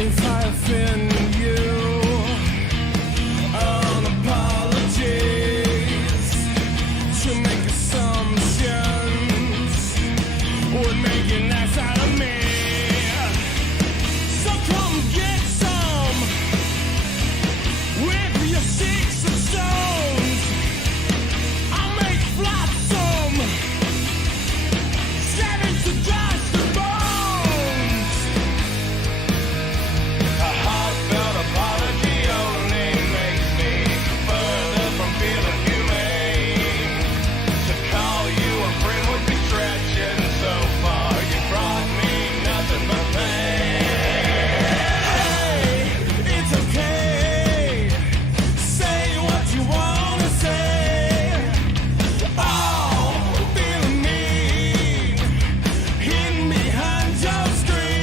if I offend you. An apologies to make assumptions would make an ass out of me. So come get some with your sticks and stones. I'll make flotsam, savage to dust and bones. A heartfelt apology only makes me further from feeling humane. To call you a friend would be stretching so far. You brought me nothing but pain. Hey, it's okay. Say what you wanna say. Oh, feeling mean, hidden behind your screen.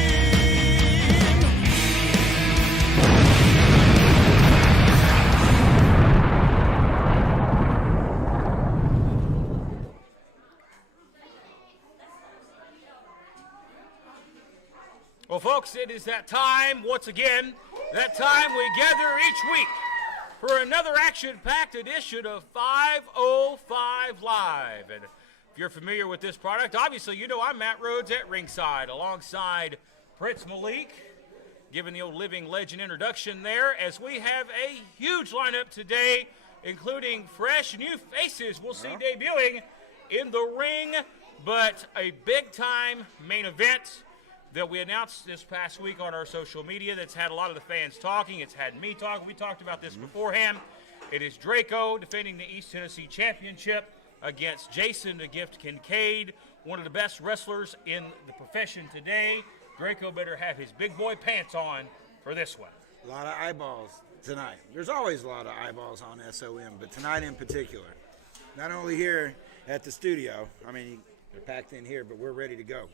Well, folks, it is that time, once again, that time we gather each week for another action-packed edition of 505 Live. And if you're familiar with this product, obviously you know I'm Matt Rhodes at ringside alongside Prince Malik, giving the old living legend introduction there, as we have a huge lineup today, including fresh new faces we'll see debuting in the ring, but a big-time main event that we announced this past week on our social media that's had a lot of the fans talking. It's had me talking. We talked about this beforehand. It is Draco defending the East Tennessee Championship against Jason the Gift Kincaid, one of the best wrestlers in the profession today. Draco better have his big boy pants on for this one. A lot of eyeballs tonight. There's always a lot of eyeballs on SOM, but tonight in particular. Not only here at the studio, I mean, they're packed in here, but we're ready to go.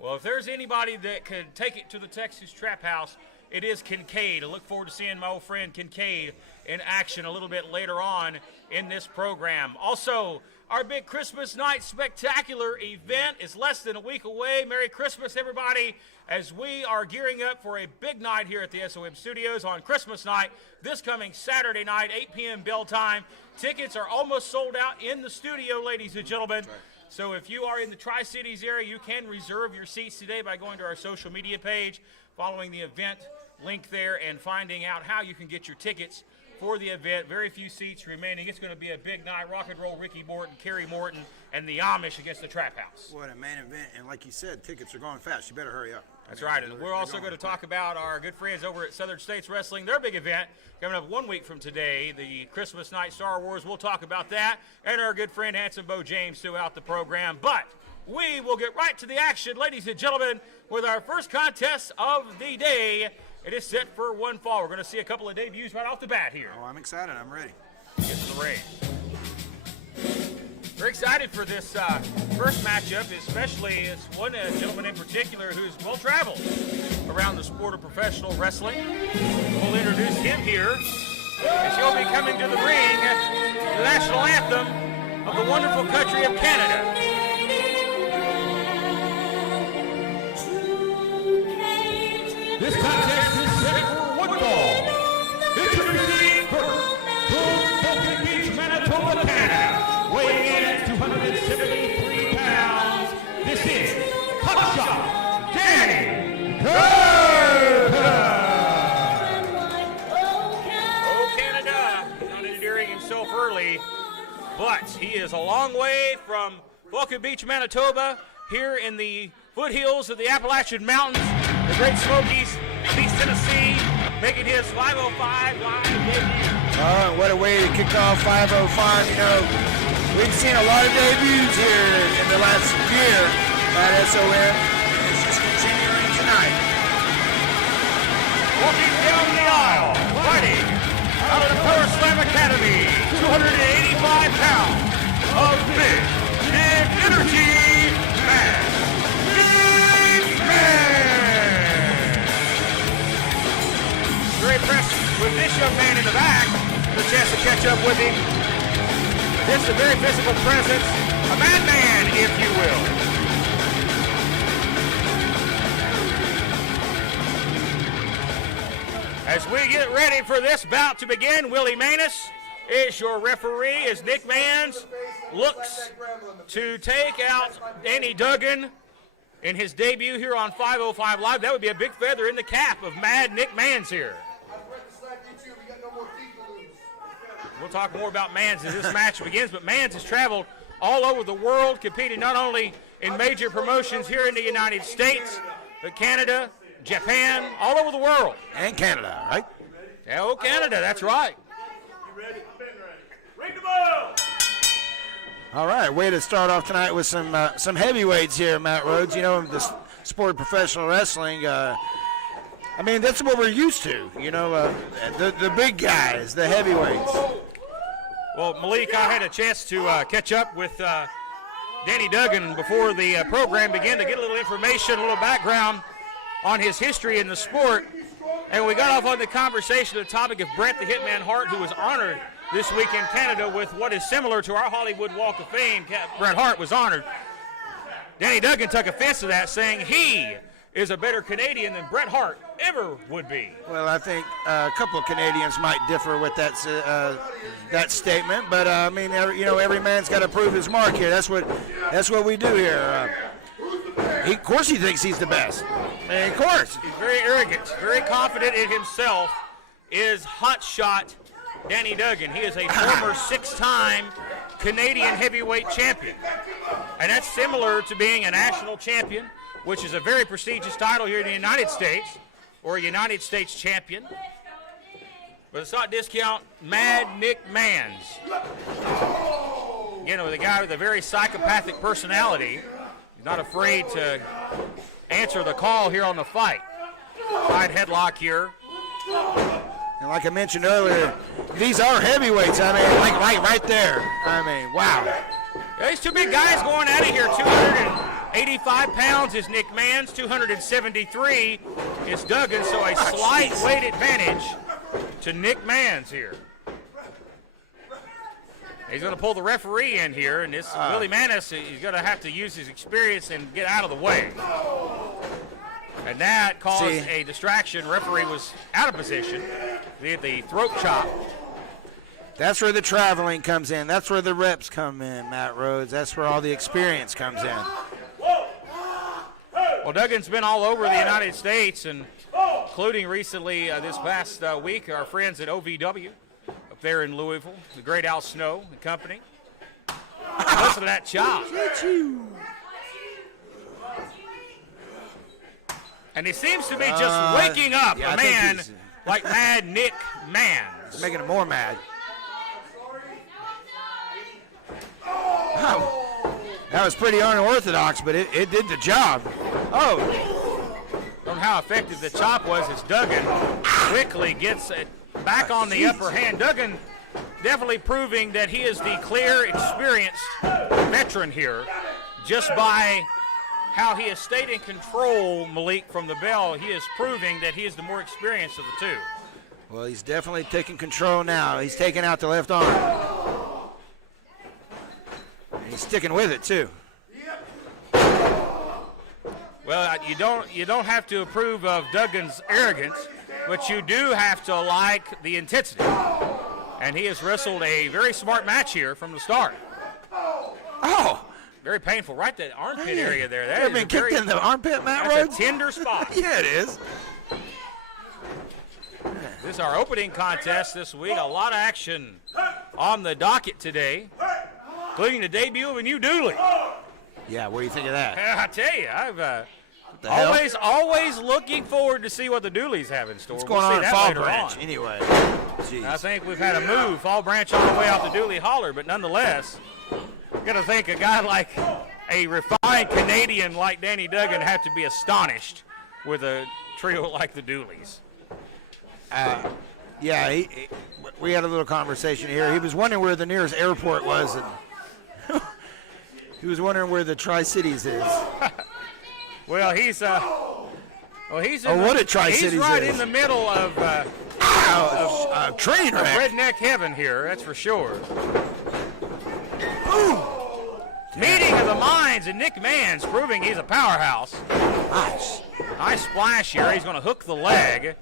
Well, if there's anybody that could take it to the Texas Trap House, it is Kincaid. I look forward to seeing my old friend Kincaid in action a little bit later on in this program. Also, our big Christmas night spectacular event is less than a week away. Merry Christmas, everybody, as we are gearing up for a big night here at the SOM Studios on Christmas night, this coming Saturday night, 8 p.m. bell time. Tickets are almost sold out in the studio, ladies and gentlemen. That's right. So if you are in the Tri-Cities area, you can reserve your seats today by going to our social media page, following the event link there, and finding out how you can get your tickets for the event. Very few seats remaining. It's going to be a big night. Rock and roll Ricky Morton, Kerry Morton, and the Amish against the Trap House. What a main event. And like you said, tickets are going fast. You better hurry up. That's right. And we're also going to talk about our good friends over at Southern States Wrestling, their big event coming up 1 week from today, the Christmas night Star Wars. We'll talk about that, and our good friend Handsome Bo James throughout the program. But we will get right to the action, ladies and gentlemen, with our first contest of the day. It is set for one fall. We're going to see a couple of debuts right off the bat here. Oh, I'm excited. I'm ready. Get to the ring. We're excited for this first matchup, especially as one gentleman in particular who's well-traveled around the sport of professional wrestling. We'll introduce him here as he'll be coming to the ring, the national anthem of the wonderful country of Canada. This contest is set for one fall. Introducing first, from Duggan Beach, Manitoba, Canada, weighing in at 273 pounds. This is Hotshot Danny Carter. Oh, Canada, not endearing himself early, but he is a long way from Duggan Beach, Manitoba, here in the foothills of the Appalachian Mountains, the Great Smokies, East Tennessee, making his 505 live debut. What a way to kick off 505. You know, we've seen a lot of debuts here in the last year at SOM, and it's just continuing tonight. Walking down the aisle, fighting out of the Power Slam Academy, 285 pounds of big energy man. Very impressed with this young man in the back. The chance to catch up with him. It's a very physical presence. A madman, if you will. As we get ready for this bout to begin, Willie Manus is your referee as Nick Mans looks to take out Danny Duggan in his debut here on 505 Live. That would be a big feather in the cap of Mad Nick Mans here. We'll talk more about Mans as this match begins, but Mans has traveled all over the world, competing not only in major promotions here in the United States, but Canada, Japan, all over the world. And Canada, right? Oh, Canada, that's right. You ready? Been ready. Ring the bell! All right, way to start off tonight with some heavyweights here, Matt Rhodes. You know, the sport of professional wrestling. I mean, that's what we're used to. You know, the big guys, the heavyweights. Well, Malik, I had a chance to catch up with Danny Duggan before the program began to get a little information, a little background on his history in the sport. And we got off on the conversation, the topic of Bret the Hitman Hart, who was honored this week in Canada with what is similar to our Hollywood Walk of Fame. Bret Hart was honored. Danny Duggan took offense to that, saying he is a better Canadian than Bret Hart ever would be. Well, I think a couple of Canadians might differ with that statement, but I mean, every man's got to prove his mark here. That's what we do here. Of course, he thinks he's the best. I mean, of course. He's very arrogant, very confident in himself. Is hotshot Danny Duggan. He is a former 6-time Canadian heavyweight champion, and that's similar to being a national champion, which is a very prestigious title here in the United States, or a United States champion. But let's not discount Mad Nick Mans. You know, the guy with a very psychopathic personality. He's not afraid to answer the call here on the fight. Side headlock here. And like I mentioned earlier, these are heavyweights. I mean, like right there. I mean, wow. Yeah, these two big guys going at it here. 285 pounds is Nick Mans. 273 is Duggan. So a slight weight advantage to Nick Mans here. He's going to pull the referee in here, and this Willie Manus, he's going to have to use his experience and get out of the way. And that caused a distraction. Referee was out of position. We had the throat chop. That's where the traveling comes in. That's where the reps come in, Matt Rhodes. That's where all the experience comes in. Well, Duggan's been all over the United States, and including recently this past week, our friends at OVW up there in Louisville, the great Al Snow and company. Listen to that chop. And he seems to be just waking up a man like Mad Nick Mans. Making him more mad. Oh, that was pretty unorthodox, but it did the job. Oh. Don't know how effective the chop was as Duggan quickly gets it back on the upper hand. Duggan definitely proving that he is the clear, experienced veteran here just by how he has stayed in control, Malik, from the bell. He is proving that he is the more experienced of the two. Well, he's definitely taking control now. He's taking out the left arm. And he's sticking with it, too. Well, you don't have to approve of Duggan's arrogance, but you do have to like the intensity. And he has wrestled a very smart match here from the start. Oh. Very painful, right that armpit area there. That You've been kicked in the armpit, Matt Rhodes? That's a tender spot. Yeah, it is. This is our opening contest this week. A lot of action on the docket today, including the debut of a new Dooley. Yeah, what do you think of that? I tell you, I've The always looking forward to see what the Dooleys have in store. What's going We'll see on in that Fall later Branch, on. anyway? Jeez. I think we've had a move, Fall Branch on the way out the Dooley Holler, but nonetheless, you're going to think a guy like a refined Canadian like Danny Duggan have to be astonished with a trio like the Dooleys. Yeah, we had a little conversation here. He was wondering where the nearest airport was, and he was wondering where the Tri-Cities is. Well, he's what a Tri-Cities he's right is. in the middle of Train wreck. redneck heaven here, that's for sure. Meeting of the minds, and Nick Mans proving he's a powerhouse. Nice. Nice splash here. He's going to hook the leg.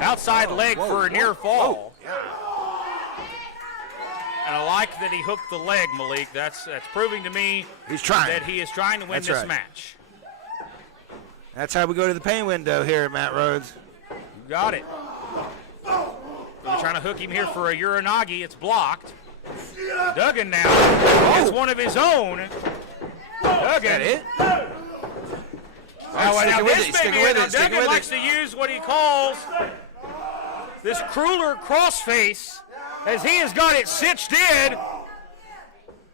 Outside leg for a near fall. And I like that he hooked the leg, Malik. That's proving to me he's trying. that he is trying to win That's this right. match. That's how we go to the pain window here at Matt Rhodes. You got it. They're trying to hook him here for a Uranagi. It's blocked. Duggan now gets one of his own. Duggan. Is that it? Now with it, sticking with it, sticking Duggan with likes it. to use what he calls this crueler crossface, as he has got it cinched in.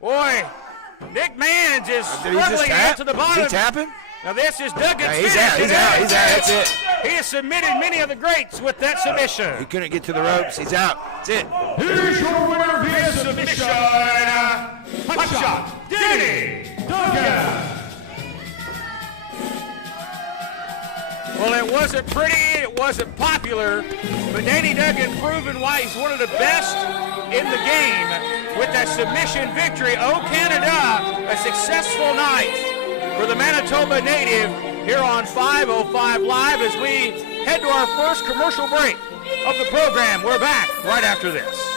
Boy, Nick Mans is Did he just struggling tap? out to the Is bottom. he tapping? Now this is Duggan's Yeah, he's finish. out, he's out, he's out, that's it. He has submitted many of the greats with that He submission. couldn't get to the ropes. He's out. That's it. Here's your winner via submission. Hot shot, Danny Duggan. Well, it wasn't pretty, it wasn't popular, but Danny Duggan proving why he's one of the best in the game with that submission victory. Oh, Canada, a successful night for the Manitoba native here on 505 Live as we head to our first commercial break of the program. We're back right after this.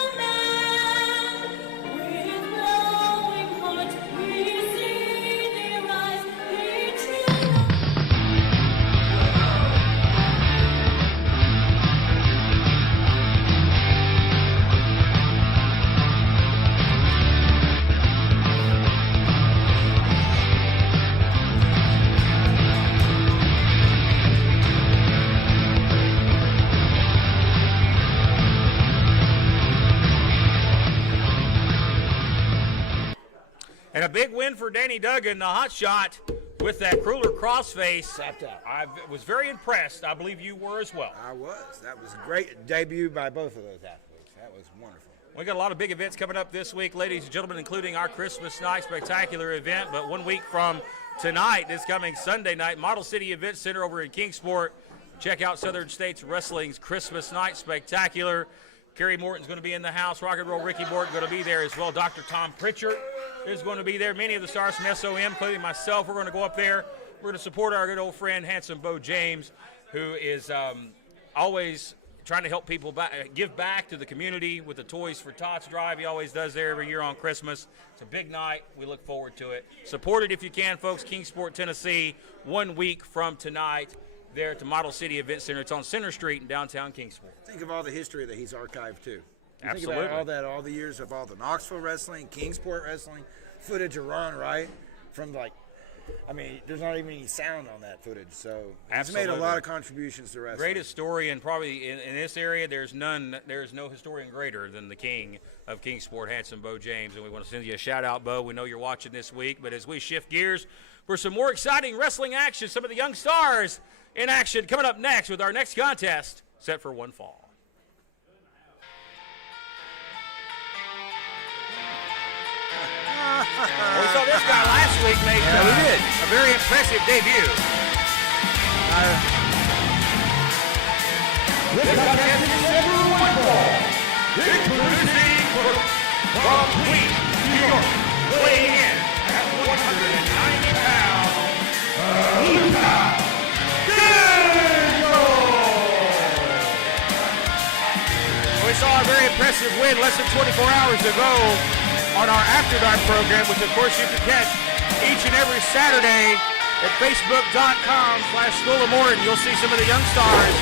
And a big win for Danny Duggan, the hot shot with that crueler crossface. I was very impressed. I believe you were as well. I was. That was a great debut by both of those athletes. That was wonderful. We got a lot of big events coming up this week, ladies and gentlemen, including our Christmas night spectacular event. But 1 week from tonight, this coming Sunday night, Model City Event Center over in Kingsport. Check out Southern States Wrestling's Christmas night spectacular. Kerry Morton's going to be in the house. Rock and Roll Ricky Morton going to be there as well. Dr. Tom Pritchard is going to be there. Many of the stars from SOM, including myself, we're going to go up there. We're going to support our good old friend, handsome Bo James, who is always trying to help people give back to the community with the Toys for Tots drive. He always does there every year on Christmas. It's a big night. We look forward to it. Support it if you can, folks. Kingsport, Tennessee, 1 week from tonight there at the Model City Event Center. It's on Center Street in downtown Kingsport. Think of all the history that he's archived, too. You Absolutely. Think about all the years of all the Knoxville wrestling, Kingsport wrestling, footage of Ron Wright from there's not even any sound on that footage. So he's made a lot of contributions to wrestling. Great historian, probably in this area, there's no historian greater than the king of Kingsport, handsome Bo James. And we want to send you a shout out, Bo. We know you're watching this week. But as we shift gears for some more exciting wrestling action, some of the young stars in action coming up next with our next contest set for one fall. We saw this guy last week make we did. a very impressive debut. This contest is set for one fall. Introducing from Queens, New York, weighing in at 190 pounds, Draco. We saw a very impressive win less than 24 hours ago on our After Dark program, which of course you can catch each and every Saturday at Facebook.com/School of Morton. You'll see some of the young stars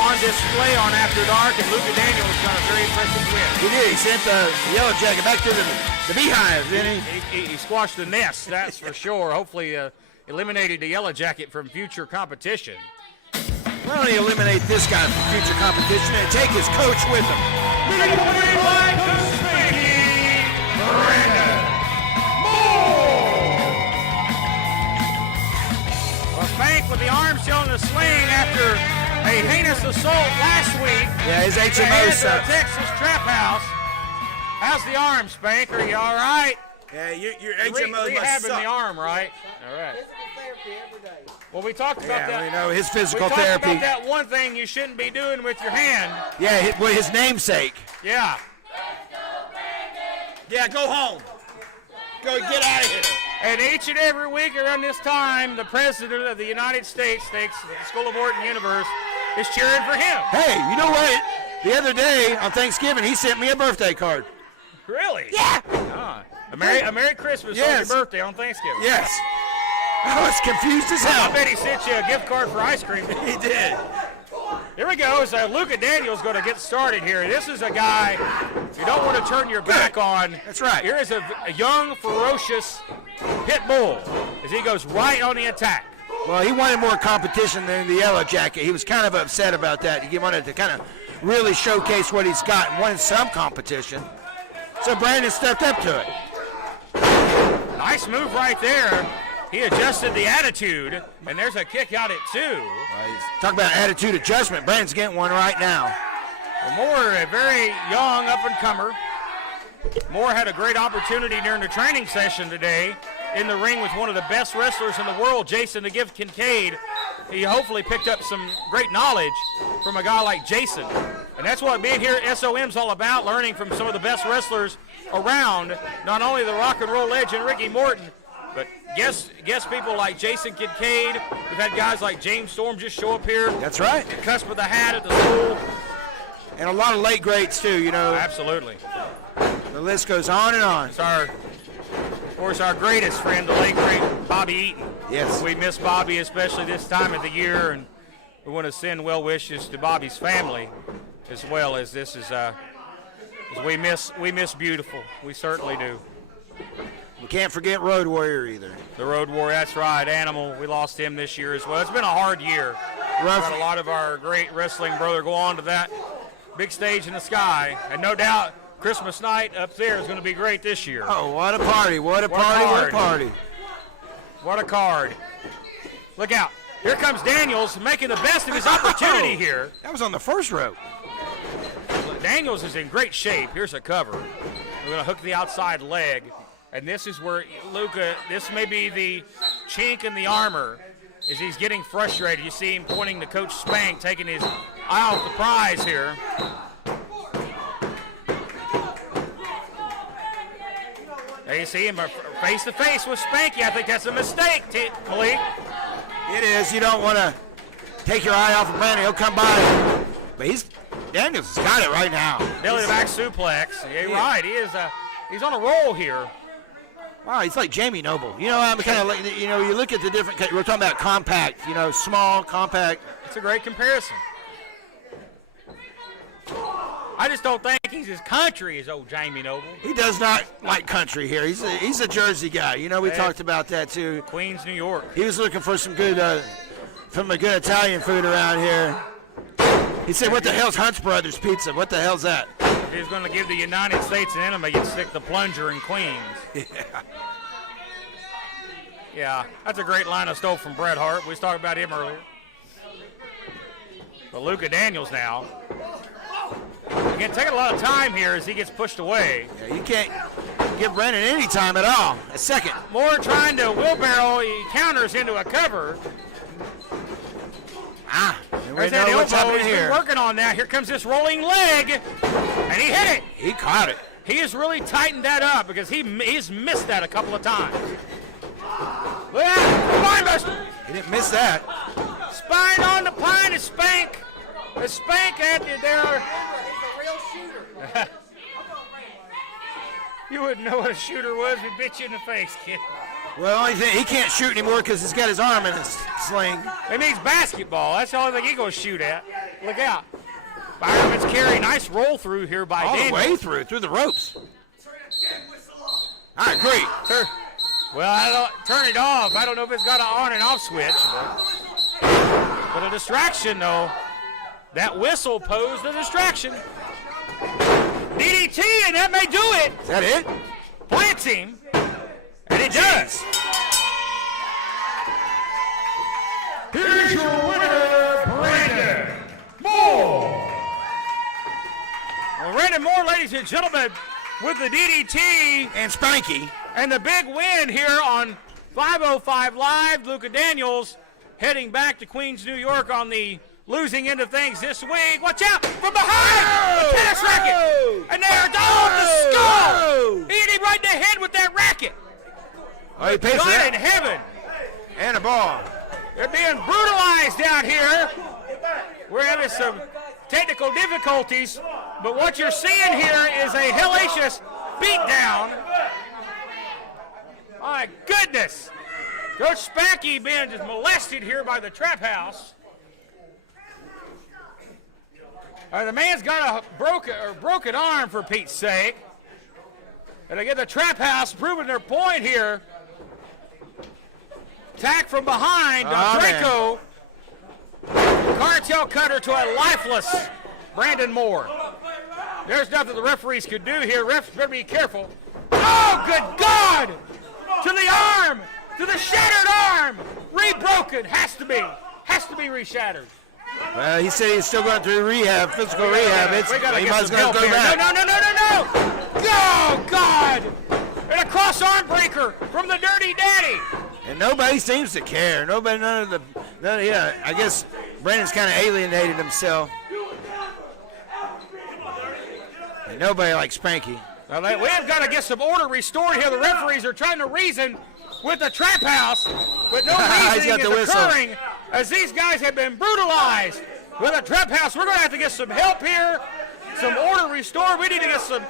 on display on After Dark, and Luca Daniels got a very impressive win. He did. He sent the Yellow Jacket back to the beehive, didn't he? He squashed the nest, that's for sure. Hopefully eliminated the Yellow Jacket from future competition. Not only eliminate this guy from future competition and take his coach with him. Well, Spank with the arm still in the sling after a heinous assault last week. Yeah, his at the HMO hands of sucks. the Texas Trap House. How's the arm, Spank? Are you all right? Yeah, your HMO must Rehabbing suck. the arm, right? All right. Well, we talked about Yeah, that. we know his physical we talked therapy. about that one thing you shouldn't be doing with your hand. Yeah, his namesake. Yeah. Yeah, go home. Go get out of here. And each and every week around this time, the President of the United States thinks that the School of Morton Universe is cheering for him. Hey, you know what? The other day on Thanksgiving, he sent me a birthday card. Really? Yeah. A Merry Christmas on your birthday on Thanksgiving. Yes. I was confused as hell. I bet he sent you a gift card for ice cream. He did. Here we go. So Luka Daniels going to get started here. This is a guy you don't want to turn your back on. That's right. Here is a young, ferocious pit bull as he goes right on the attack. Well, he wanted more competition than the Yellow Jacket. He was kind of upset about that. He wanted to kind of really showcase what he's got and wanted some competition. So Brandon stepped up to it. Nice move right there. He adjusted the attitude, and there's a kick out at 2. Talk about attitude adjustment. Brandon's getting one right now. Well, Moore, a very young up-and-comer. Moore had a great opportunity during the training session today in the ring with one of the best wrestlers in the world, Jason, to give Kincaid. He hopefully picked up some great knowledge from a guy like Jason. And that's what being here at SOM's all about, learning from some of the best wrestlers around, not only the rock and roll legend Ricky Morton, but guess people like Jason Kincaid. We've had guys like James Storm just show up here. That's right. Cusp of the hat at the school. And a lot of late greats, too, you know. Absolutely. The list goes on and on. It's of course, our greatest friend, the late, great Bobby Eaton. Yes. We miss Bobby, especially this time of the year, and we want to send well wishes to Bobby's family as well as this is, as we miss Beautiful. We certainly do. We can't forget Road Warrior either. The Road Warrior, that's right. Animal, we lost him this year as well. It's been a hard year. We've had a lot of our great wrestling brother go on to that big stage in the sky, and no doubt Christmas night up there is going to be great this year. Oh, what a party, what a party, what a party. What a card. Look out. Here comes Daniels making the best of his opportunity here. That was on the first rope. Daniels is in great shape. Here's a cover. We're going to hook the outside leg. And this is where Luka, this may be the chink in the armor as he's getting frustrated. You see him pointing to Coach Spank, taking his eye off the prize here. There you see him face to face with Spanky. I think that's a mistake, Malik. It is. You don't want to take your eye off of Brandon. He'll come by. But Daniels has got it right now. Belly to back suplex. Yeah, right. He is. He's on a roll here. Wow, he's like Jamie Noble. You know, I'm kind of like, you know, you look at the different, we're talking about compact, you know, small, compact. It's a great comparison. I just don't think he's as country as old Jamie Noble. He does not like country here. He's a Jersey guy. You know, we talked about that too. Queens, New York. He was looking for some good, good Italian food around here. He said, what the hell's Hunt's Brothers Pizza? What the hell's that? If he was going to give the United States an enemy, you'd stick the plunger in Queens. Yeah. Yeah, that's a great line I stole from Bret Hart. We was talking about him earlier. But Luka Daniels now. Again, taking a lot of time here as he gets pushed away. Yeah, you can't give Brandon any time at all. A second. Moore trying to wheelbarrow. He counters into a cover. There's that elbow. He's been working on that. Here comes this rolling leg, and he hit it. He caught it. He has really tightened that up because he's missed that a couple of times. Look at that. Spine buster. He didn't miss that. Spine on the pine is Spank. The Spank at you there. You wouldn't know what a shooter was. We bit you in the face, kid. Well, only thing, he can't shoot anymore because he's got his arm in his sling. It means basketball. That's the only thing he goes shoot at. Look out. Fireman's carry. Nice roll through here by Daniels. All the way through the ropes. I agree. Well, turn it off. I don't know if it's got an on and off switch. But a distraction, though. That whistle posed a distraction. DDT, and that may do it. Is that it? Plants him. And it does. Here's your winner, Brandon Moore. Well, Brandon Moore, ladies and gentlemen, with the DDT and Spanky. And the big win here on 505 Live. Luka Daniels heading back to Queens, New York on the losing end of things this week. Watch out from behind! The tennis racket! And there's the skull! He hit him right in the head with that racket. Oh, he pays for God that. in heaven. And a ball. They're being brutalized out here. We're having some technical difficulties, but what you're seeing here is a hellacious beatdown. My goodness. Coach Spanky being just molested here by the Trap House. The man's got a broken arm, for Pete's sake. And again, the Trap House proving their point here. Attack from behind. Draco. Cartel cutter to a lifeless Brandon Moore. There's nothing the referees could do here. Refs better be careful. Oh, good God! To the arm! To the shattered arm! Re-broken. Has to be re-shattered. Well, he said he's still going through rehab, physical rehab. He might go back. No. Oh, God! And a cross arm breaker from the Dirty Daddy. And nobody seems to care. I guess Brandon's kind of alienated himself. And nobody likes Spanky. Now, we have got to get some order restored here. The referees are trying to reason with the Trap House, but no reasoning is occurring as these guys have been brutalized. With the Trap House, we're going to have to get some help here, some order restored. We need to get some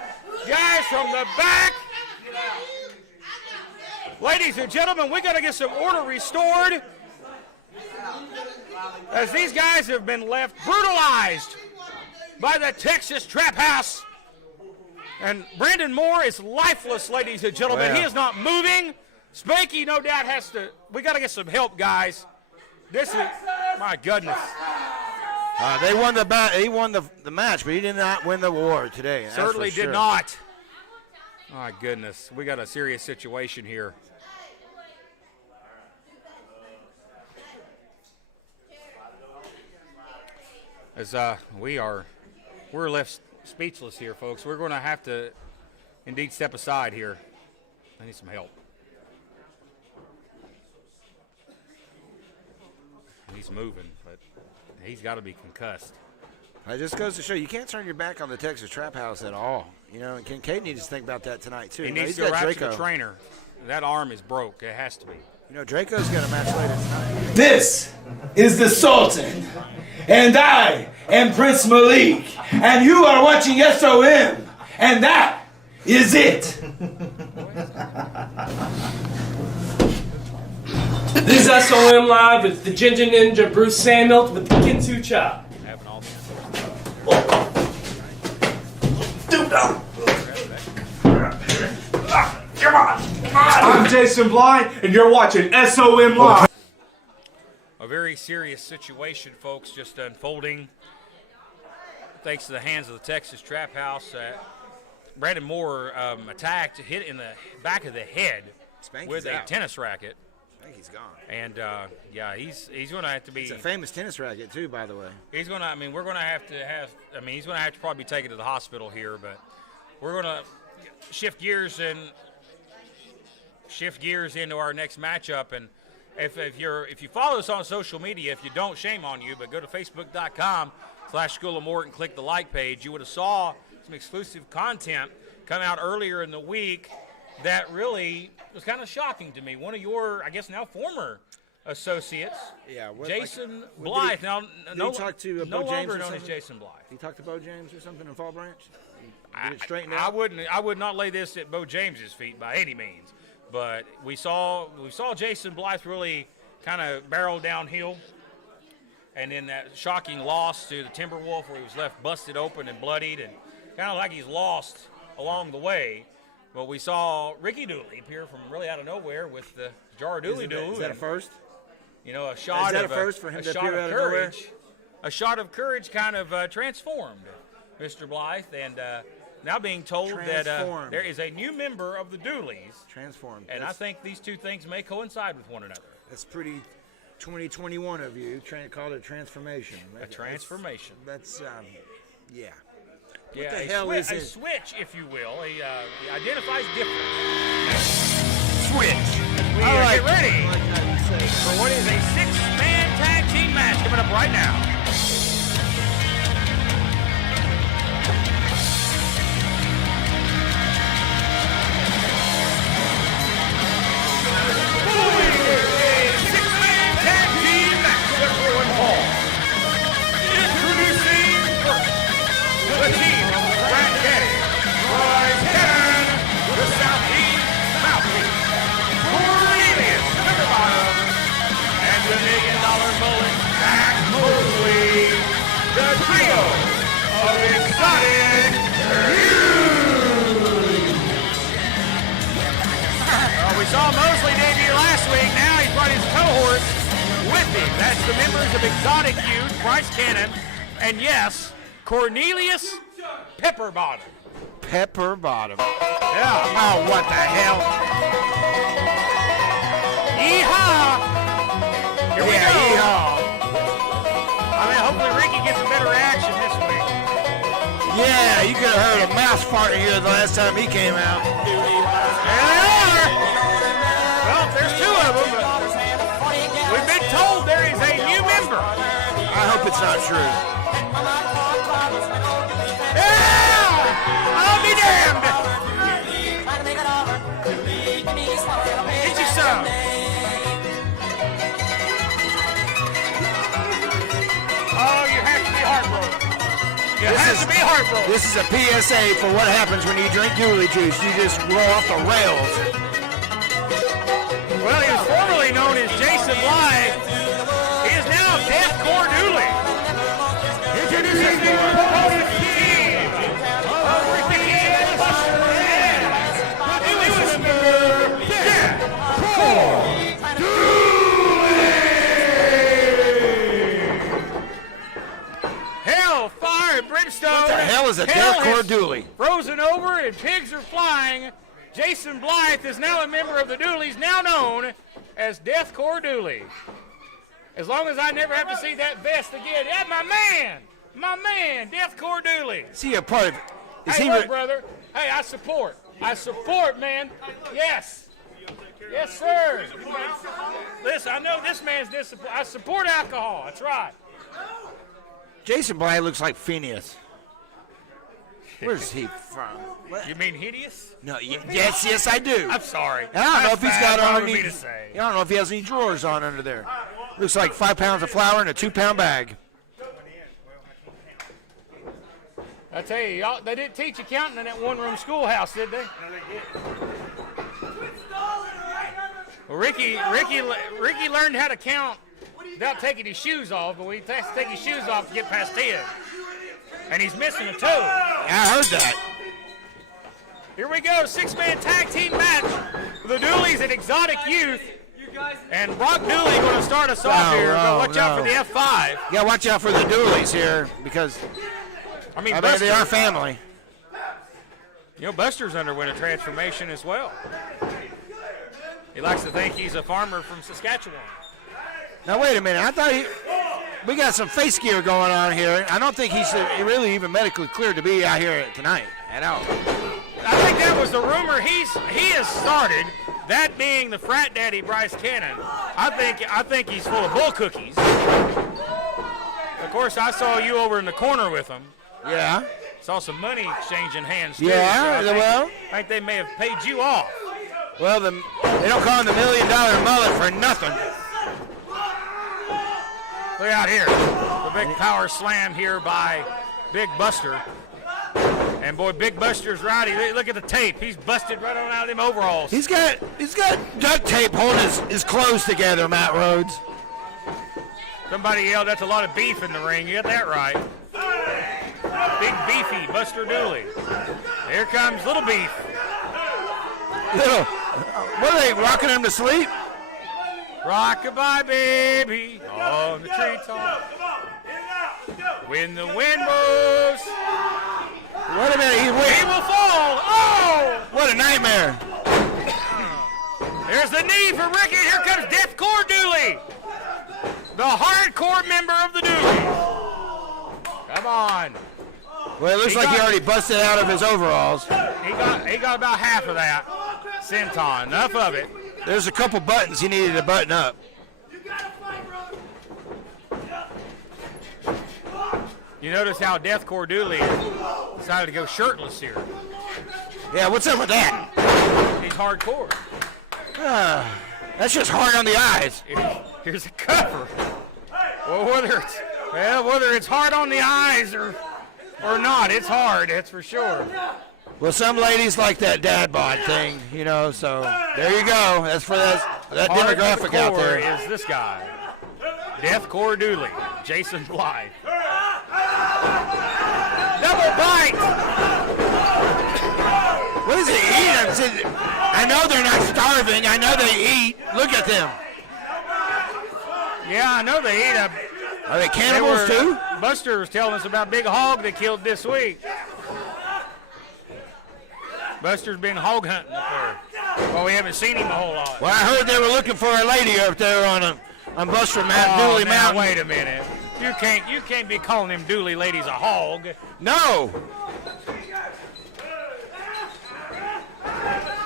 guys from the back. Ladies and gentlemen, we got to get some order restored as these guys have been left brutalized by the Texas Trap House. And Brandon Moore is lifeless, ladies and gentlemen. Wow. He is not moving. Spanky, no doubt, we got to get some help, guys. This is, my goodness. He won the match, but he did not win the war today. Certainly did not. My goodness, we got a serious situation here. As we're left speechless here, folks. We're going to have to indeed step aside here. I need some help. He's moving, but he's got to be concussed. It just goes to show you can't turn your back on the Texas Trap House at all. And Kincaid needs to think about that tonight, too. He needs to go right to the trainer. That arm is broke. It has to be. Draco's got a match later tonight. This is the Sultan, and I am Prince Malik, and you are watching SOM, and that is it. This is SOM Live. It's the Ginger Ninja Bruce Samuels with the Kinsu Chop. Come on! I'm Jason Bly, and you're watching SOM Live. A very serious situation, folks, just unfolding. Thanks to the hands of the Texas Trap House. Brandon Moore attacked, hit in the back of the head with a tennis racket. I think he's gone. And, he's going to have to be. It's a famous tennis racket, too, by the way. He's going to, we're going to have to he's going to have to probably be taken to the hospital here, but we're going to shift gears into our next matchup. And if you follow us on social media, if you don't, shame on you, but go to facebook.com/School of Morton, click the like page. You would have saw some exclusive content come out earlier in the week that really was kind of shocking to me. One of your, I guess now former associates, Jason Blythe. Now, no longer known as Jason Blythe. He talked to Bo James or something in Fall Branch? Get it straightened out? I would not lay this at Bo James's feet by any means. But we saw Jason Blythe really kind of barrel downhill. And in that shocking loss to the Timberwolf where he was left busted open and bloodied and kind of like he's lost along the way. But we saw Ricky Dooley appear from really out of nowhere with the jar of Dooley Doo. Is that a first? A shot is that a first for him to appear out of nowhere? A shot of courage kind of transformed Mr. Blythe. And now being told that there is a new member of the Dooleys. Transformed. And I think these two things may coincide with one another. That's pretty 2021 of you, call it a transformation. A transformation. That's yeah. What the hell is it? A switch, if you will. He identifies different. Switch. We get ready for what is a 6-man tag team match coming up right now. wrestling debut last week. Now he's brought his cohorts with him. That's the members of Exotic Youth, Bryce Cannon, and yes, Cornelius Pepperbottom. Pepperbottom. Yeah. Oh, what the hell? Yeehaw! Here we go. Yeehaw. I mean, hopefully Ricky gets a better reaction this week. Yeah, you could have heard a mouse fart here the last time he came out. There they are. Well, there's two of them, but we've been told there is a new member. I hope it's not true. Yeah! I'll be damned. Get you some. Oh, you have to be heartbroken. You have to be heartbroken. This is a PSA for what happens when you drink Dooley juice. You just roll off the rails. Well, he was formerly known as Jason Blythe. He is now Deathcore Dooley. Introducing the opponent king of Ricky and Buster and the newest member, Deathcore Dooley. Hell, fire, and brimstone. What the hell is a Hell Deathcore has Dooley? Frozen over and pigs are flying. Jason Blythe is now a member of the Dooleys, now known as Deathcore Dooley. As long as I never have to see that vest again. Yeah, my man, Deathcore Dooley. Is he a part of? Is Hey, he? look, brother. Hey, I support, man. Yes. Yes, sir. Listen, I know this man's disciplined. I support alcohol. That's right. Jason Blythe looks like Phineas. Where's he from? What? You mean hideous? No, yes, I do. I'm sorry. I don't know if he's got on me any. to say. I don't know if he has any drawers on under there. Looks like 5 pounds of flour in a 2-pound bag. I tell you, y'all, they didn't teach accounting in that one-room schoolhouse, did they? Well, Ricky learned how to count without taking his shoes off, but when he has to take his shoes off to get past 10, and he's missing a toe. I heard that. Here we go, 6-man tag team match for the Dooleys and Exotic Youth. And Brock Dooley going to start us off here. But watch out for the F5. Yeah, watch out for the Dooleys here because I mean, they are family. You know, Buster's underwent a transformation as well. He likes to think he's a farmer from Saskatchewan. Now wait a minute. I thought we got some face gear going on here. I don't think he's really even medically cleared to be out here tonight at all. I think that was the rumor he has started. That being the frat daddy Bryce Cannon. I think he's full of bull cookies. Of course, I saw you over in the corner with him. Yeah. Saw some money exchanging hands too. Yeah. So Well, I think they may have paid you off. well, they don't call him the $1 million mullet for nothing. Look out here. The big power slam here by Big Buster. And boy, Big Buster's right. Look at the tape. He's busted right on out of them overalls. He's got duct tape holding his clothes together, Matt Rhodes. Somebody yelled, "That's a lot of beef in the ring." You got that right. Big beefy Buster Dooley. Here comes Little Beef. What are they, rocking him to sleep? Rockabye baby on the treetop. When the wind moves, Wait a minute, he will fall. Oh! What a nightmare. There's the knee for Ricky. Here comes Deathcore Dooley, the hardcore member of the Dooleys. Come on. Well, it looks like he already busted out of his overalls. He got about half of that. Centon, enough of it. There's a couple buttons he needed to button up. You notice how Deathcore Dooley decided to go shirtless here. Yeah, what's up with that? He's hardcore. That's just hard on the eyes. Here's a cover. Well, whether it's hard on the eyes or not, it's hard. That's for sure. Well, some ladies like that dad bod thing, you know. So there you go. That's for that demographic out there. Is this guy, Deathcore Dooley, Jason Blythe. Double bite. What Look at them eat. I know they're not starving. I know they eat. Look at them. Yeah, I know they eat. Are they cannibals too? Buster was telling us about big hog they killed this week. Buster's been hog hunting up there. Well, we haven't seen him a whole lot. Well, I heard they were looking for a lady up there on Buster Dooley now, Mountain. wait a minute. You can't be calling them Dooley ladies a hog. No.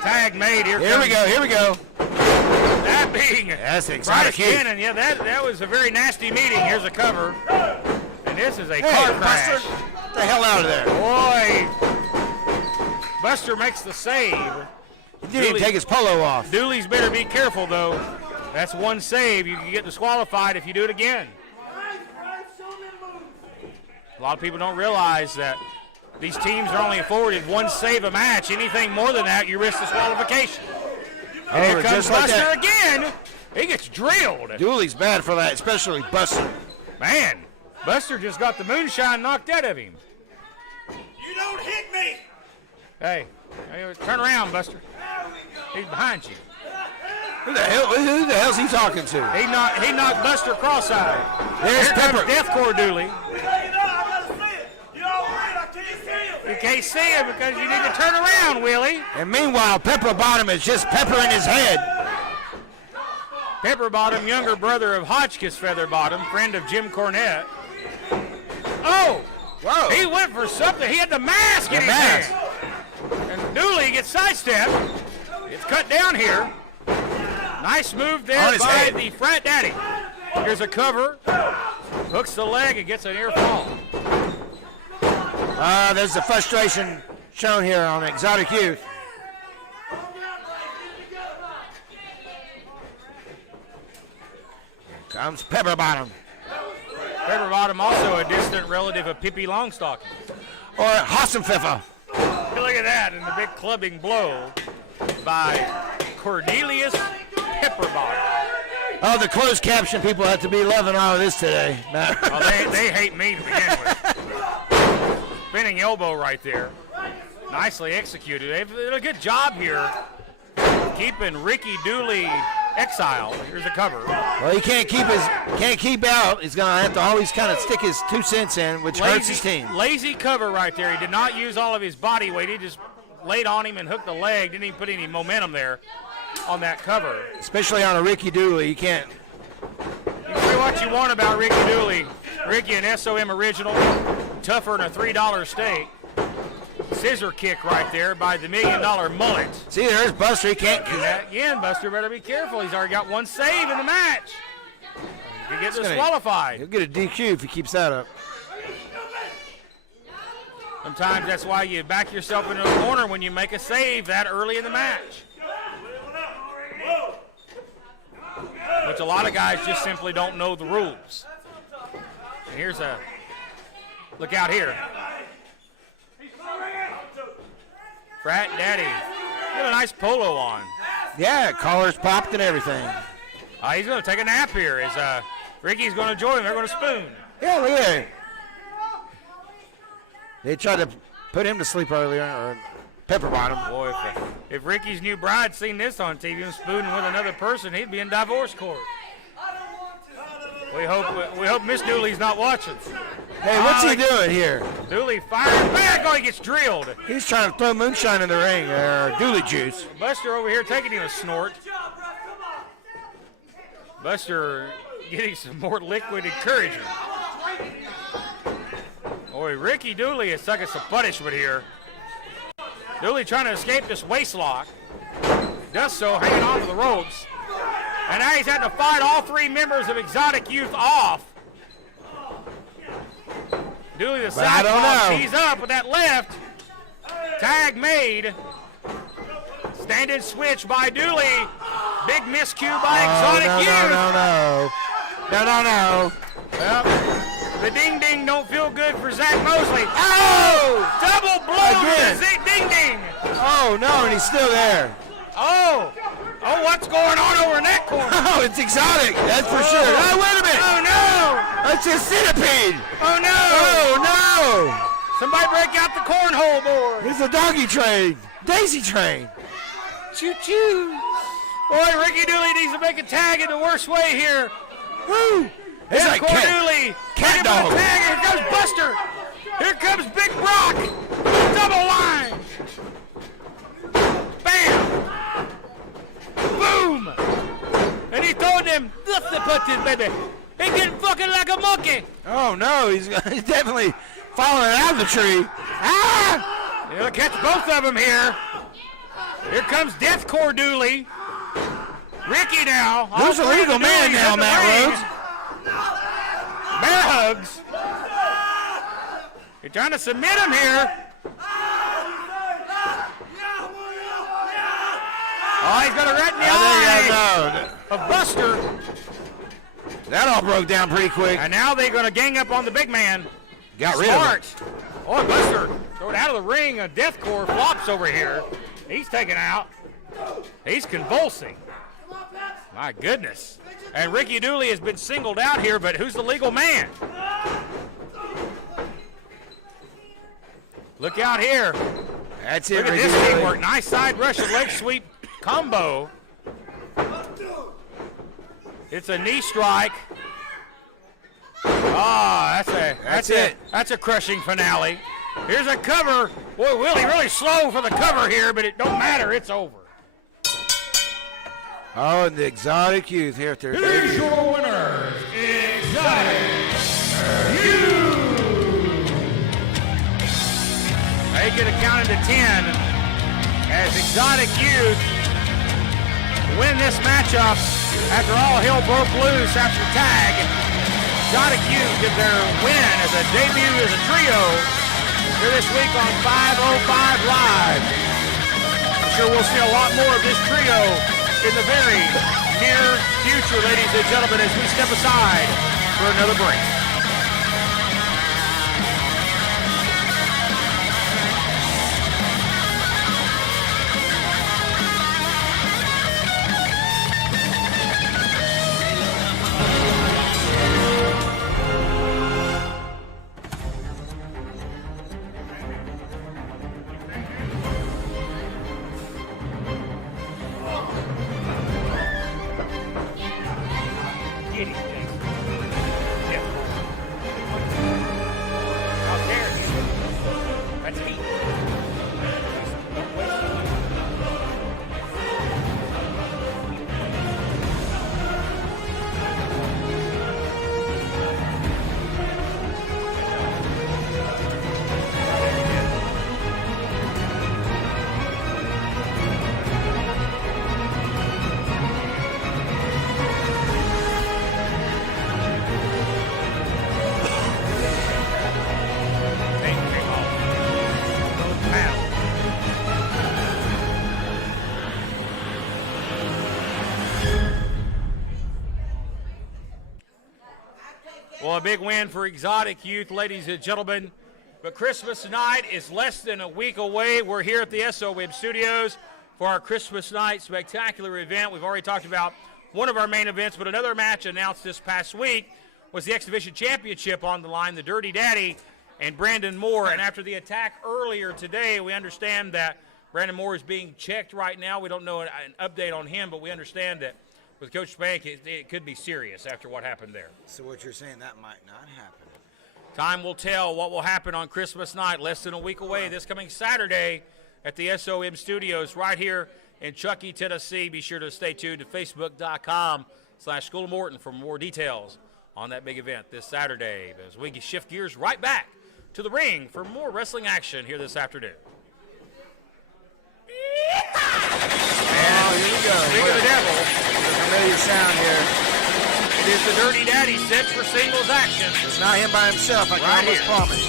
Tag made here. Here we go. That being That's Bryce exotic. Cannon. Yeah, that was a very nasty meeting. Here's a cover. And this is a car crash. Buster, get the hell out of there. Boy, Buster makes the save. He didn't even take his polo off. Dooley's better be careful, though. That's one save. You can get disqualified if you do it again. A lot of people don't realize that these teams are only afforded one save a match. Anything more than that, you risk disqualification. And here comes just like Buster that. again. He gets drilled. Dooley's bad for that, especially Buster. Man, Buster just got the moonshine knocked out of him. You don't hit me! Hey, turn around, Buster. He's behind you. Who the hell's he talking to? He knocked Buster cross-eyed. There's Here Pepper. comes Deathcore Dooley. I gotta see it! You all right? I can't see it! You can't see him because you need to turn around, Willie. And meanwhile, Pepper Bottom is just peppering his head. Pepper Bottom, younger brother of Hotchkiss Featherbottom, friend of Jim Cornette. Oh! Whoa. He went for something. He had the mask in his mask. hand. And Dooley gets sidestepped. It's cut down here. Nice move there On his by head. the frat daddy. Here's a cover. Hooks the leg and gets an ear fall. There's the frustration shown here on Exotic Youth. Here comes Pepper Bottom. Pepper Bottom, also a distant relative of Pippi Longstocking. Or Hassenpfeffer. Look at that, and the big clubbing blow by Cornelius Pepperbottom. Oh, the closed caption people have to be loving all of this today. Oh, they hate me to begin with. Spinning elbow right there. Nicely executed. They've done a good job here keeping Ricky Dooley exiled. Here's a cover. Well, he can't keep out. He's gonna have to always kind of stick his 2 cents in, which hurts his team. Lazy cover right there. He did not use all of his body weight. He just laid on him and hooked the leg. Didn't even put any momentum there on that cover. Especially on a Ricky Dooley, you can't. You can say what you want about Ricky Dooley. Ricky, an SOM original, tougher than a $3 steak. Scissor kick right there by the $1 million mullet. See, there's Buster. He can't. Again, Buster better be careful. He's already got one save in the match. He could get disqualified. He'll get a DQ if he keeps that up. Sometimes that's why you back yourself into a corner when you make a save that early in the match. Which a lot of guys just simply don't know the rules. And here's a look out here. Frat Daddy. Got a nice polo on. Yeah, collars popped and everything. He's going to take a nap here. Ricky's going to join him. They're going to spoon. Yeah, look at it. They tried to put him to sleep earlier, or Pepper Bottom. Boy, if Ricky's new bride seen this on TV and spooning with another person, he'd be in divorce court. We hope Miss Dooley's not watching. Hey, what's he doing here? Dooley fires back. Oh, he gets drilled. He's trying to throw moonshine in the ring, or Dooley juice. Buster over here taking him a snort. Buster getting some more liquid encouragement. Boy, Ricky Dooley is sucking some punishment here. Dooley trying to escape this waist lock. Does so, hanging on to the ropes. And now he's had to fight all 3 members of Exotic Youth off. Dooley the I don't southpaw, know. he's up with that left. Tag made. Standing switch by Dooley. Big miscue by Exotic Youth. No. Well, the ding-ding don't feel good for Zach Mosley. Oh! Double blow Again. to the ding-ding. Oh, no, and he's still there. Oh, what's going on over in that corner? Oh, it's Exotic, that's for sure. Oh, wait a minute. Oh, no. That's a centipede. Oh, no. Oh, no. Somebody break out the cornhole board. It's a doggy train. Daisy train. Choo-choo. Boy, Ricky Dooley needs to make a tag in the worst way here. Woo! It's like Dooley. cat dog. Tag. Here comes Buster. Here comes Big Brock. Double line. Bam. Boom. And he throwing them punches, baby. He getting fucking like a monkey. Oh, no. He's definitely falling out of the tree. Ah! He'll catch both of them here. Here comes Deathcore Dooley. Ricky now. There's a legal man now, Matt Rhodes. Bear hugs. You're trying to submit him here. Oh, he's got a red in the eye of Buster. That all broke down pretty quick. And now they're going to gang up on the big man. Got rid of him. Oh, Buster throw it out of the ring. A Deathcore flops over here. He's taken out. He's convulsing. My goodness. And Ricky Dooley has been singled out here, but who's the legal man? Look out here. That's it, Look at Ricky this Dooley. teamwork. Nice side Russian leg sweep combo. It's a knee strike. Oh, that's it. That's a crushing finale. Here's a cover. Boy, Willie really slow for the cover here, but it don't matter. It's over. Oh, and the Exotic Youth here at their Here's your winner, Exotic Youth. They get a count into 10 as Exotic Youth win this matchup after all hell broke loose after the tag. Exotic Youth get their win as a debut as a trio here this week on 505 Live. I'm sure we'll see a lot more of this trio in the very near future, ladies and gentlemen, as we step aside for another break. Well, a big win for Exotic Youth, ladies and gentlemen. But Christmas night is less than a week away. We're here at the SOM Studios for our Christmas night spectacular event. We've already talked about one of our main events, but another match announced this past week was the X Division Championship on the line, the Dirty Daddy and Brandon Moore. And after the attack earlier today, we understand that Brandon Moore is being checked right now. We don't know an update on him, but we understand that with Coach Spank, it could be serious after what happened there. So what you're saying, that might not happen. Time will tell what will happen on Christmas night, less than a week away, this coming Saturday at the SOM Studios right here in Chuckey, Tennessee. Be sure to stay tuned to Facebook.com/School of Morton for more details on that big event this Saturday. As we shift gears right back to the ring for more wrestling action here this afternoon. Oh, here we go. Speaking of the devil, Familiar sound here. it is the Dirty Daddy set for singles action. It's not him by himself, I can Right almost here. promise.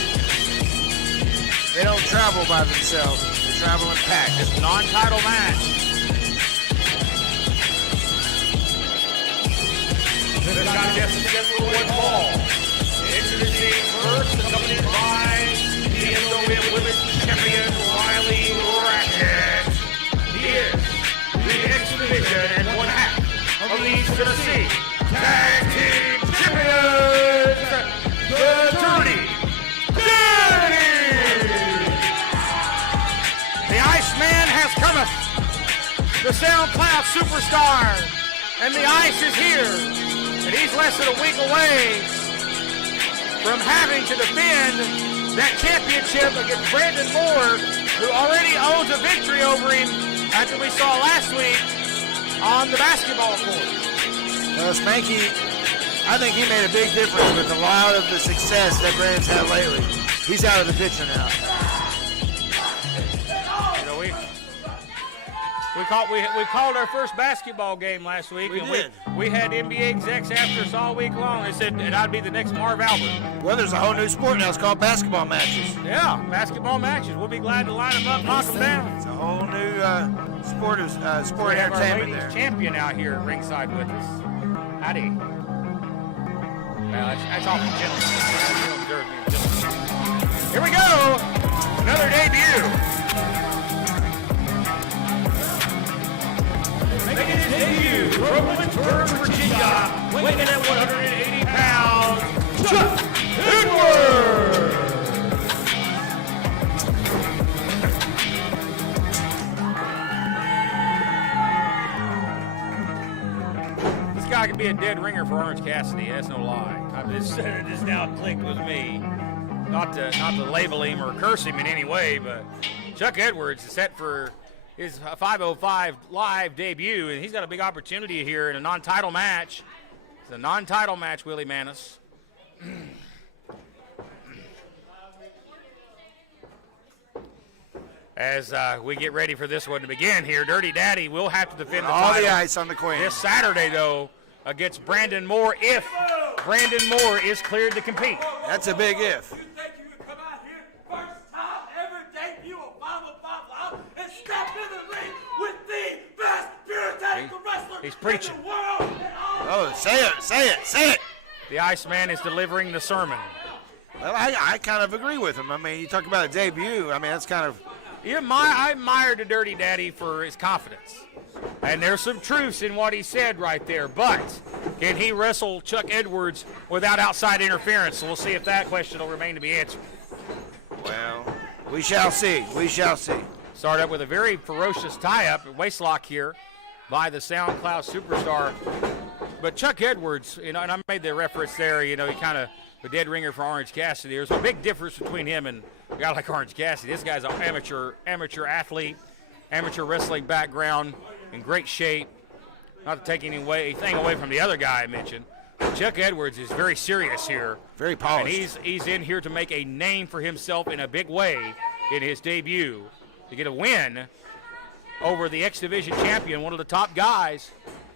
They don't travel by themselves. They travel in packs. This non-title match. This contest is scheduled for one fall. Introducing first, accompanied by the SOM Women's Champion Riley Rackett. He is the X Division and one half of the East Tennessee Tag Team Champions, the Dirty Daddy. the SoundCloud superstar, and the ice is here, and he's less than a week away from having to defend that championship against Brandon Moore, who already owns a victory over him after we saw last week on the basketball court. Well, Spanky, I think he made a big difference with a lot of the success that Brandon's had lately. He's out of the picture now. You know, we called our first basketball game last week. We did. We had NBA execs after us all week long. They said that I'd be the next Marv Albert. Well, there's a whole new sport now. It's called basketball matches. Yeah, basketball matches. We'll be glad to line them up, knock them down. It's a whole new sport We have our entertainment ladies there. champion out here at ringside with us. Howdy. Well, that's all from gentlemen. Here we go. Another debut. Making his debut from Lynchburg, Virginia, weighing in at 180 pounds, Chuck Edwards. This guy could be a dead ringer for Orange Cassidy. That's no lie. It just now clicked with me. Not to label him or curse him in any way, but Chuck Edwards is set for his 505 live debut, and he's got a big opportunity here in a non-title match. It's a non-title match, Willie Manis. As we get ready for this one to begin here, Dirty Daddy will have to defend the All title the ice on the queen. this Saturday, though, against Brandon Moore, if Brandon Moore is cleared to compete. That's a big if. You think you would come out here first time ever debut of 505 Live and step in the ring with the best puritanical wrestler He's preaching. in the world? Oh, say it. The Iceman is delivering the sermon. Well, I kind of agree with him. I mean, you talk about a debut. I mean, that's kind of... I admire the Dirty Daddy for his confidence. And there's some truths in what he said right there. But can he wrestle Chuck Edwards without outside interference? So we'll see if that question will remain to be answered. Well, we shall see. We shall see. Start up with a very ferocious tie-up, waistlock here by the SoundCloud superstar. But Chuck Edwards, and I made the reference there, he kind of a dead ringer for Orange Cassidy. There's a big difference between him and a guy like Orange Cassidy. This guy's an amateur athlete, amateur wrestling background, in great shape. Not to take anything away from the other guy I mentioned. Chuck Edwards is very serious here. Very polished. And he's in here to make a name for himself in a big way in his debut to get a win over the X Division champion, one of the top guys.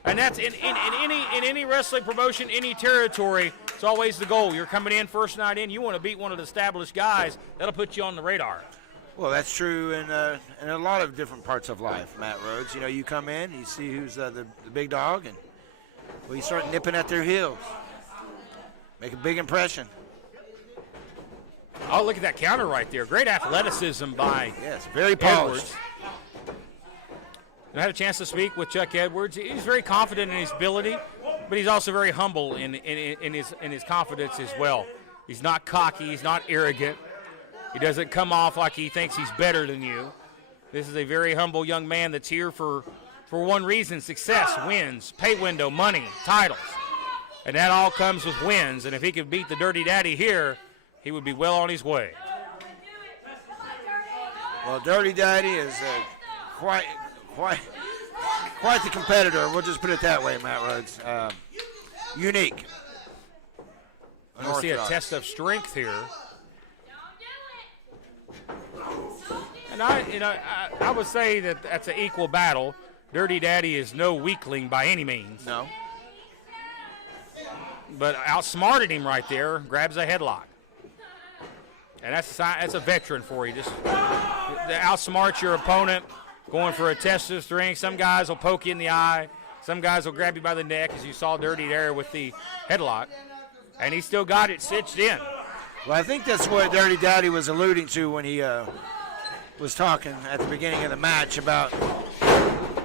And that's in any wrestling promotion, any territory, it's always the goal. You're coming in first night in, you want to beat one of the established guys. That'll put you on the radar. Well, that's true in a lot of different parts of life, Matt Rhodes. You come in, you see who's the big dog, and you start nipping at their heels. Make a big impression. Oh, look at that counter right there. Great athleticism by Yes, very polished. Edwards. I had a chance to speak with Chuck Edwards. He's very confident in his ability, but he's also very humble in his confidence as well. He's not cocky. He's not arrogant. He doesn't come off like he thinks he's better than you. This is a very humble young man that's here for one reason: success, wins, pay window, money, titles. And that all comes with wins. And if he could beat the Dirty Daddy here, he would be well on his way. Well, Dirty Daddy is quite the competitor. We'll just put it that way, Matt Rhodes. Unique. We'll see a test of strength here. And I would say that that's an equal battle. Dirty Daddy is no weakling by any means. No. But outsmarted him right there, grabs a headlock. And that's a veteran for you. Just to outsmart your opponent, going for a test of strength. Some guys will poke you in the eye. Some guys will grab you by the neck, as you saw Dirty there with the headlock. And he still got it stitched in. Well, I think that's what Dirty Daddy was alluding to when he was talking at the beginning of the match about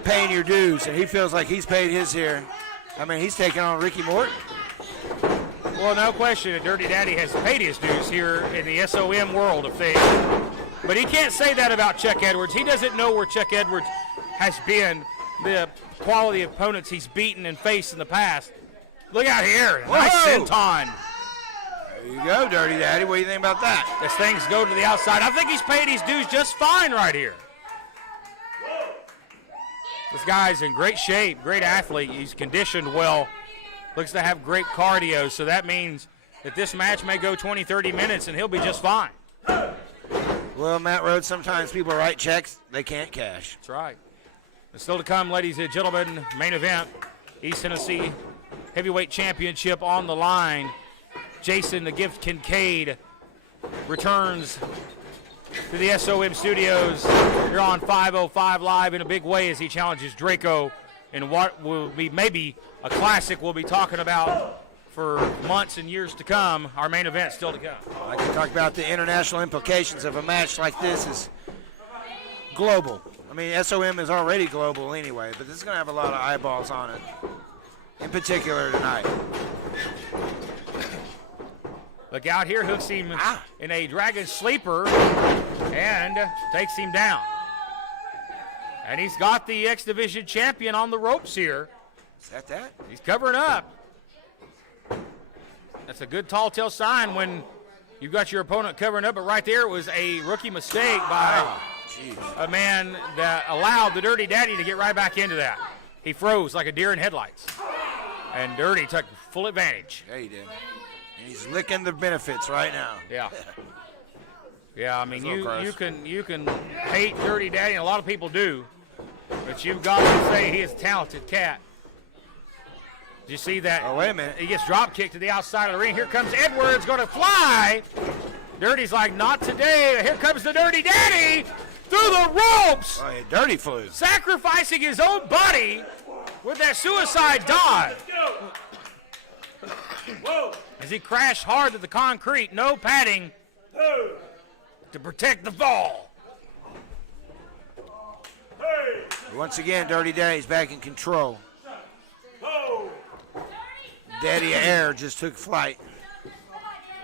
paying your dues, and he feels like he's paid his here. I mean, he's taking on Ricky Morton. Well, no question that Dirty Daddy has paid his dues here in the SOM world of things. But he can't say that about Chuck Edwards. He doesn't know where Chuck Edwards has been the quality of opponents he's beaten and faced in the past. Look out here. Whoa. Nice senton. There you go, Dirty Daddy. What do you think about that? As things go to the outside, I think he's paid his dues just fine right here. This guy's in great shape, great athlete. He's conditioned well. Looks to have great cardio, so that means that this match may go 20, 30 minutes, and he'll be just fine. Well, Matt Rhodes, sometimes people write checks they can't cash. That's right. And still to come, ladies and gentlemen, main event, East Tennessee Heavyweight Championship on the line. Jason the Gift Kincaid returns to the SOM studios here on 505 Live in a big way as he challenges Draco in what will be maybe a classic we'll be talking about for months and years to come. Our main event still to come. I can talk about the international implications of a match like this is global. I mean, SOM is already global anyway, but this is going to have a lot of eyeballs on it, in particular tonight. Look out here, hooks him in a dragon sleeper and takes him down. And he's got the X Division champion on the ropes here. Is that? He's covering up. That's a good tall tale sign when you've got your opponent covering up, but right there it was a rookie mistake by a man that allowed the Dirty Daddy to get right back into that. He froze like a deer in headlights. And Dirty took full advantage. Yeah, he did. And he's licking the benefits right now. Yeah. Yeah, I mean, you can hate Dirty Daddy, and a lot of people do, but you've got to say he is a talented cat. Did you see that? Oh, wait a minute. He gets drop kicked to the outside of the ring. Here comes Edwards, going to fly. Dirty's like, not today. Here comes the Dirty Daddy through the ropes. Oh, yeah, Dirty flew. Sacrificing his own body with that suicide dive. As he crashed hard to the concrete, no padding to protect the fall. Once again, Dirty Daddy's back in control. Daddy Air just took flight.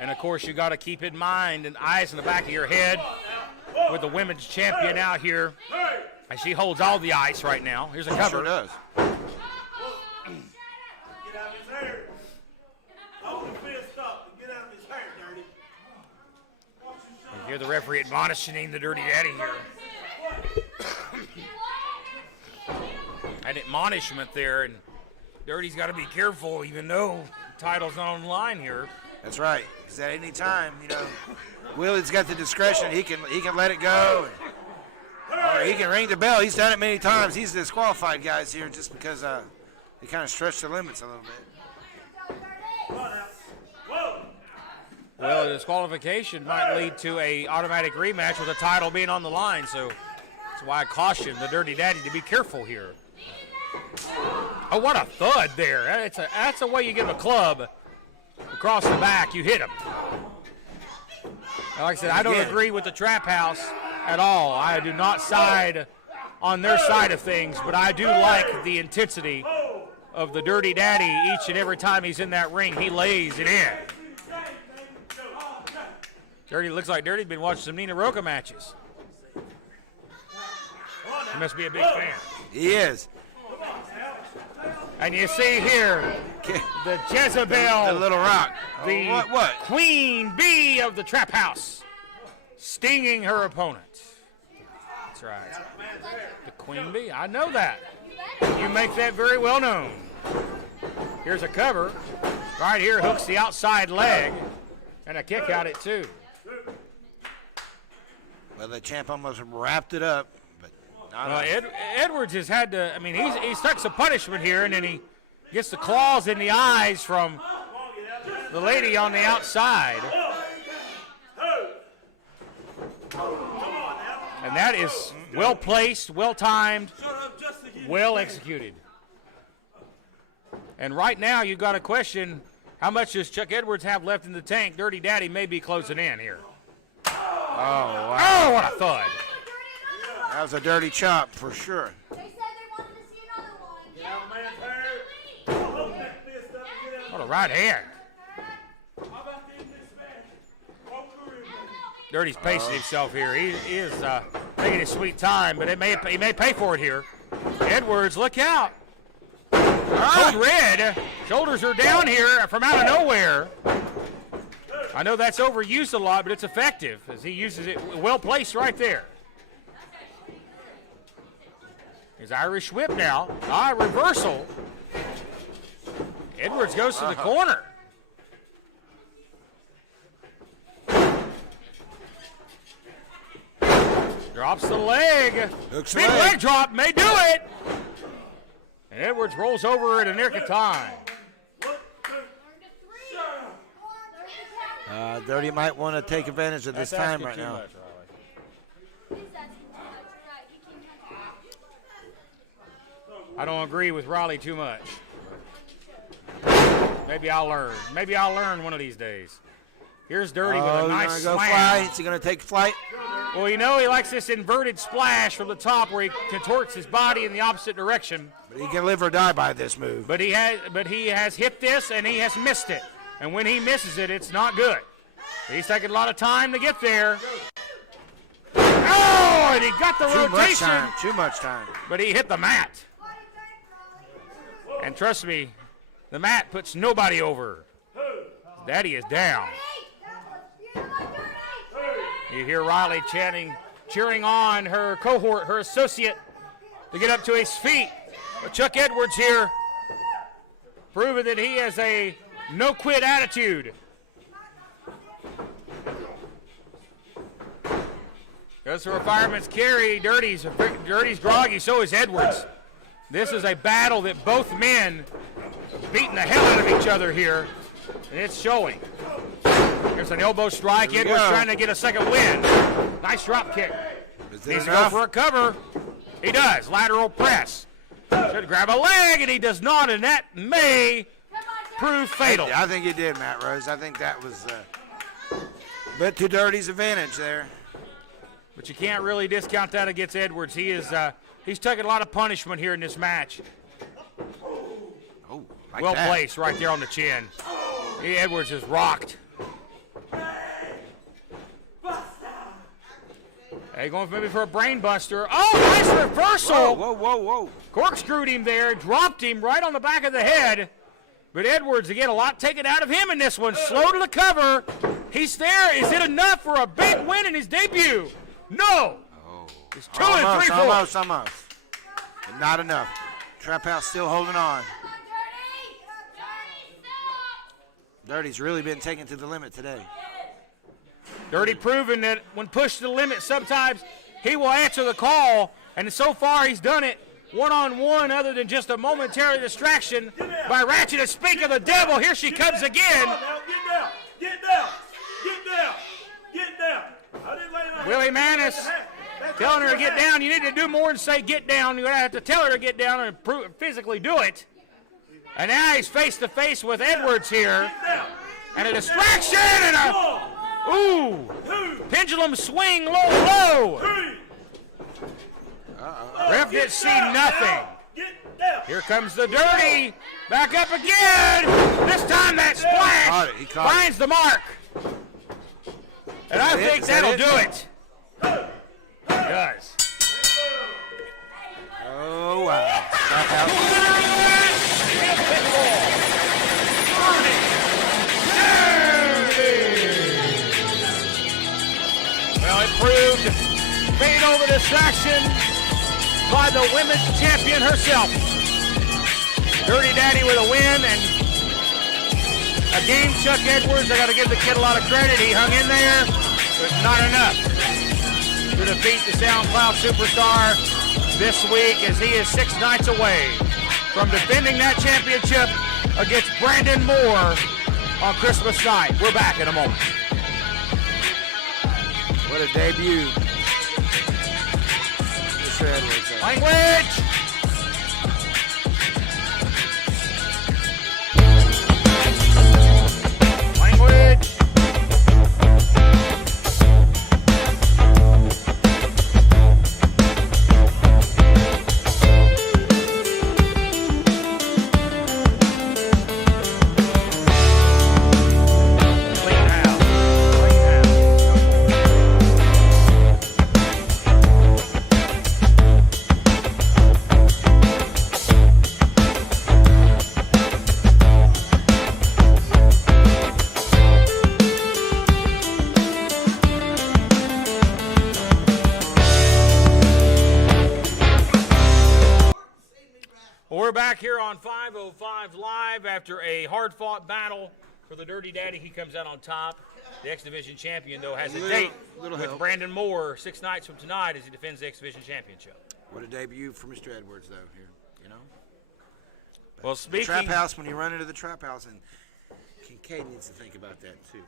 And of course, you got to keep in mind and eyes in the back of your head with the women's champion out here. And she holds all the ice right now. Here's a cover. Sure does. Get out of his hair. Hold the fist up and get out of his hair, Dirty. You hear the referee admonishing the Dirty Daddy here. An admonishment there, and Dirty's got to be careful, even though the title's not on the line here. That's right. Because at any time, Willie's got the discretion. He can let it go, or he can ring the bell. He's done it many times. He's disqualified guys here just because he kind of stretched the limits a little bit. Well, disqualification might lead to a automatic rematch with the title being on the line, so that's why I caution the Dirty Daddy to be careful here. Oh, what a thud there. That's a way you give a club across the back. You hit him. Like I said, I don't agree with the Trap House at all. I do not side on their side of things, but I do like the intensity of the Dirty Daddy each and every time he's in that ring. He lays it in. Dirty looks like Dirty's been watching some Nina Roca matches. He must be a big fan. He is. And you see here the Jezebel, the Little Rock, the what? Queen Bee of the Trap House, stinging her opponent. That's right. The Queen Bee. I know that. You make that very well known. Here's a cover. Right here hooks the outside leg, and a kick out at 2. Well, the champ almost wrapped it up. Edwards has had to, I mean, he's stuck some punishment here, and then he gets the claws in the eyes from the lady on the outside. And that is well placed, well timed, well executed. And right now you've got to question, how much does Chuck Edwards have left in the tank? Dirty Daddy may be closing in here. Oh, wow. Oh, what a thud. That was a dirty chop for sure. They said they wanted to see another one. What a right hand. Dirty's pacing himself here. He is taking his sweet time, but he may pay for it here. Edwards, look out. Code red. Shoulders are down here from out of nowhere. I know that's overused a lot, but it's effective as he uses it well placed right there. His Irish whip now. Reversal. Edwards goes to the corner. Drops the leg. Hooks Big leg. leg drop may do it. And Edwards rolls over at a nick of time. Dirty might want to take advantage of this time right now. I don't agree with Riley too much. Maybe I'll learn. Maybe I'll learn one of these days. Here's Dirty with a nice go slam. fly. Is he going to take flight? Well, you know he likes this inverted splash from the top where he contorts his body in the opposite direction. But he can live or die by this move. But he has hit this and he has missed it. And when he misses it, it's not good. He's taking a lot of time to get there. Oh, and he got the rotation. Too much time. But he hit the mat. And trust me, the mat puts nobody over. Daddy is down. You hear Riley cheering on her cohort, her associate, to get up to his feet. But Chuck Edwards here, proving that he has a no-quit attitude. Goes for a fireman's carry. Dirty's groggy, so is Edwards. This is a battle that both men beating the hell out of each other here, and it's showing. Here's an elbow strike. Edwards trying to get a second win. Nice drop kick. Needs to go for a cover. He does. Lateral press. Should grab a leg, and he does not, and that may prove fatal. I think he did, Matt Rose. I think that was a bit to Dirty's advantage there. But you can't really discount that against Edwards. He's taking a lot of punishment here in this match. Oh, like Well that. placed right there on the chin. Edwards is rocked. Hey, going maybe for a brain buster. Oh, nice reversal. Whoa. Corkscrewed him there, dropped him right on the back of the head. But Edwards, again, a lot taken out of him in this one. Slow to the cover. He's there. Is it enough for a big win in his debut? No. It's 2 and 3 Almost. Not enough. Trap House still holding on. Dirty's really been taken to the limit today. Dirty proving that when pushed to the limit, sometimes he will answer the call. And so far, he's done it one-on-one other than just a momentary distraction by Ratchet and Speak of the Devil. Here she comes again. Get down. Willie Manis telling her to get down. You need to do more than say get down. You're going to have to tell her to get down and physically do it. And now he's face-to-face with Edwards here. And a distraction and a pendulum swing low. Ref didn't see nothing. Here comes the Dirty. Back up again. This time that splash finds the mark. And I think that'll do it. It does. Oh, wow. Well, it proved fatal the distraction by the women's champion herself. Dirty Daddy with a win and a game. Chuck Edwards, I got to give the kid a lot of credit. He hung in there, but not enough to defeat the SoundCloud superstar this week, as he is 6 nights away from defending that championship against Brandon Moore on Christmas night. We're back in a moment. What a debut. Mr. Edwards. Language! Language! We're back here on 505 Live after a hard-fought battle for the Dirty Daddy. He comes out on top. The X Division champion, though, has a date with Brandon Moore 6 nights from tonight as he defends the X Division championship. What a debut for Mr. Edwards, though, here, you know? Well, speaking... Trap house, when you run into the trap house, and Kincaid needs to think about that, too.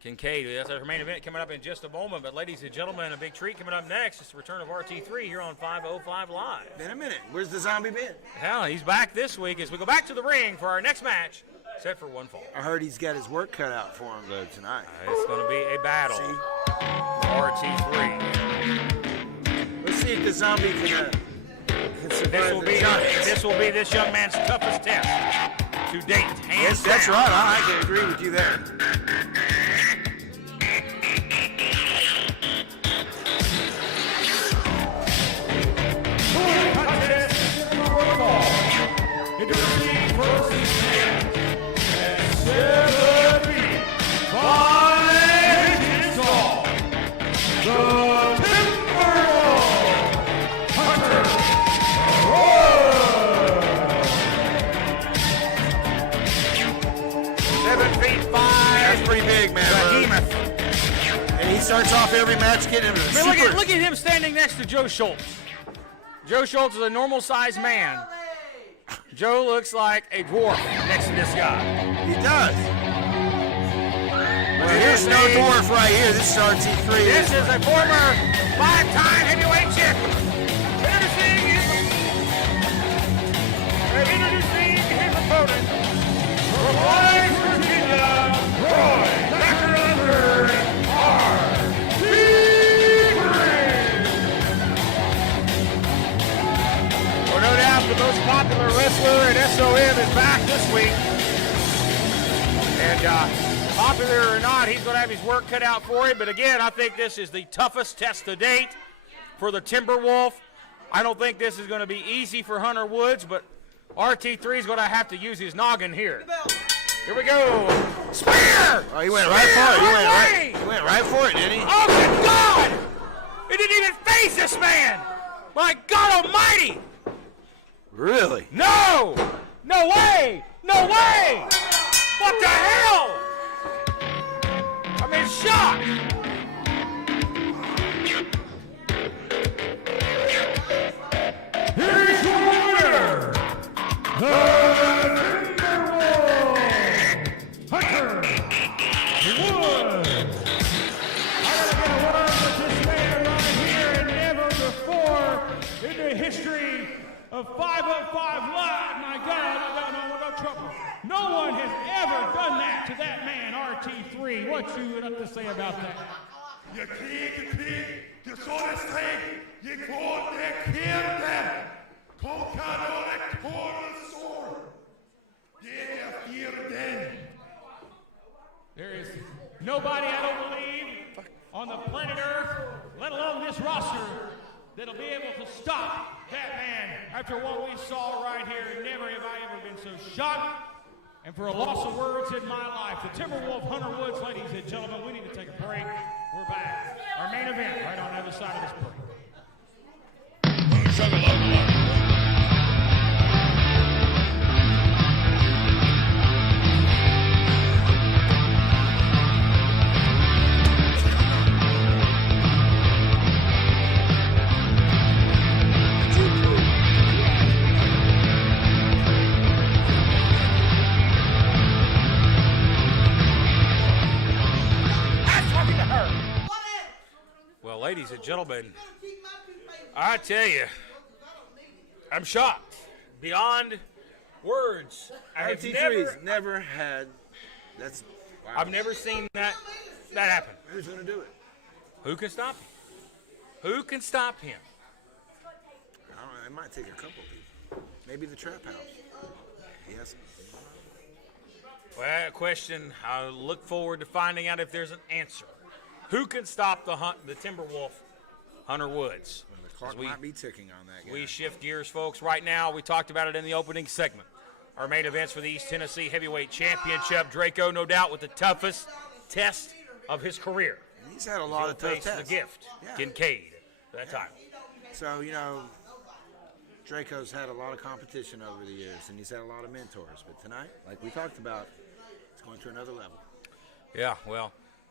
Kincaid, that's our main event coming up in just a moment. But, ladies and gentlemen, a big treat coming up next. It's the return of RT3 here on 505 Live. Been a minute. Where's the zombie been? Hell, he's back this week as we go back to the ring for our next match, set for one fall. I heard he's got his work cut out for him, though, tonight. It's going to be a battle. RT3. Let's see if the zombie can survive This will be this young man's toughest test to date. Yes, that's right. I can agree with you there. Starts off every match getting him. Look at him standing next to Joe Schultz. Joe Schultz is a normal-sized man. Joe looks like a dwarf next to this guy. He does. Well, here's no dwarf right here. This is RT3. This is a former 5-time heavyweight champion. Introducing his opponent from West Virginia, Roy Duggan. No doubt the most popular wrestler at SOM is back this week. And popular or not, he's going to have his work cut out for him. But again, I think this is the toughest test to date for the Timberwolf. I don't think this is going to be easy for Hunter Woods, but RT3 is going to have to use his noggin here. Here we go. Spear! Oh, he went right for it. He went right for it, didn't he? Oh, good God! He didn't even face this man! My God almighty! Really? No! No way! No way! What the hell? I'm in shock! Here's your winner, the Timberwolf, Hunter Woods. I gotta get a word with this man right here, and never before in the history of 505 Live, my God, no trouble. No one has ever done that to that man, RT3. What you have to say about that? Je krieg, je soll es sein, je går der Kirche, Konkadore Korsor, der Vierden. There is nobody, I don't believe, on the planet Earth, let alone this roster, that'll be able to stop that man after what we saw right here. Never have I ever been so shocked. And for a loss of words in my life, the Timberwolf Hunter Woods, ladies and gentlemen, we need to take a break. We're back. Our main event right on the other side of this break. Ladies and gentlemen, I tell you, I'm shocked beyond words. I've never had. That's. Wow. I've never seen that happen. Who's going to do it? Who can stop him? Who can stop him? I don't know. It might take a couple people. Maybe the trap house. Yes. Well, a question. I look forward to finding out if there's an answer. Who can stop the Timberwolf, Hunter Woods? Well, the clock might be ticking on that guy. We shift gears, folks. Right now, we talked about it in the opening segment. Our main events for the East Tennessee Heavyweight Championship. Draco, no doubt, with the toughest test of his career. And he's had a lot of tough tests. The gift, Kincaid, that time. So, Draco's had a lot of competition over the years, and he's had a lot of mentors. But tonight, like we talked about, it's going to another level. Yeah, well,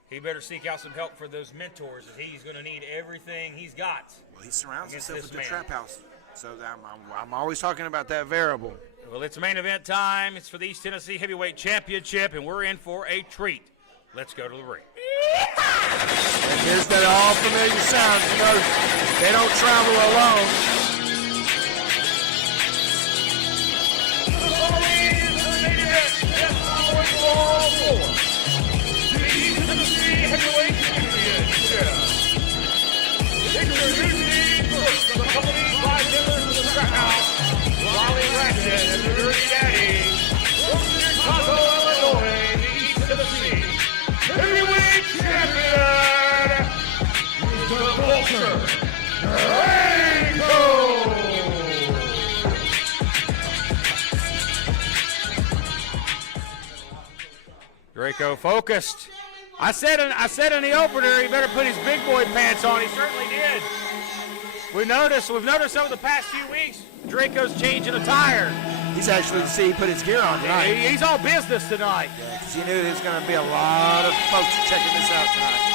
he better seek out some help for those mentors, as he's going to need everything he's got. Well, he surrounds against himself with this the man. trap house. So I'm always talking about that variable. Well, it's main event time. It's for the East Tennessee Heavyweight Championship, and we're in for a treat. Let's go to the ring. And here's that all familiar sound. You know, they don't travel alone. Accompanied by members of the Trap House, Wally Ratchet and the Dirty Daddy, from Chicago, Illinois, the East Tennessee Heavyweight Champion, the Vulture, Draco! Draco focused. I said in the opener, he better put his big boy pants on. He certainly did. We've noticed over the past few weeks, Draco's changing a tire. He's actually, he put his gear on tonight. He's all business tonight. Yeah, because he knew there's going to be a lot of folks checking this out tonight.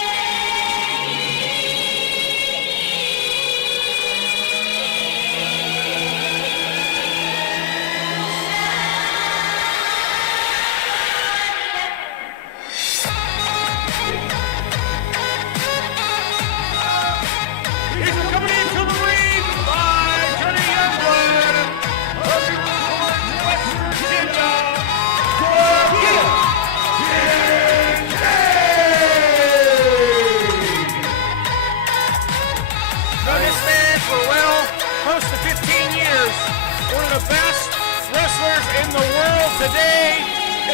The best wrestlers in the world today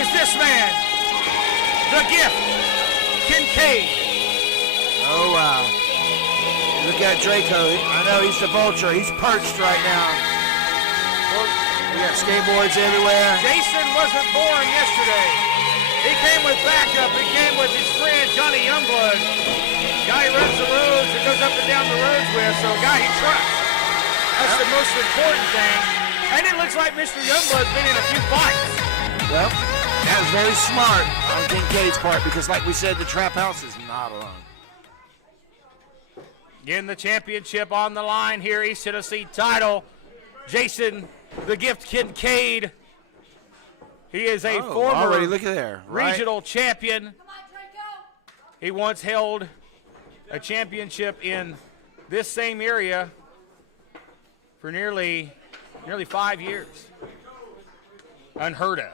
is this man, the Gift, Kincaid. Oh, wow. Look at Draco. I know he's the Vulture. He's perched right now. We got skateboards everywhere. Jason wasn't born yesterday. He came with backup. He came with his friend, Johnny Youngblood. Guy runs the roads and goes up and down the roads with, so a guy he trusts. That's the most important thing. And it looks like Mr. Youngblood's been in a few fights. Well, that was very smart on Kincaid's part because, like we said, the Trap House is not alone. Getting the championship on the line here, East Tennessee title. Jason, the Gift Kincaid. He is a former already, look at there, right? regional champion. He once held a championship in this same area for nearly 5 years. Unheard of.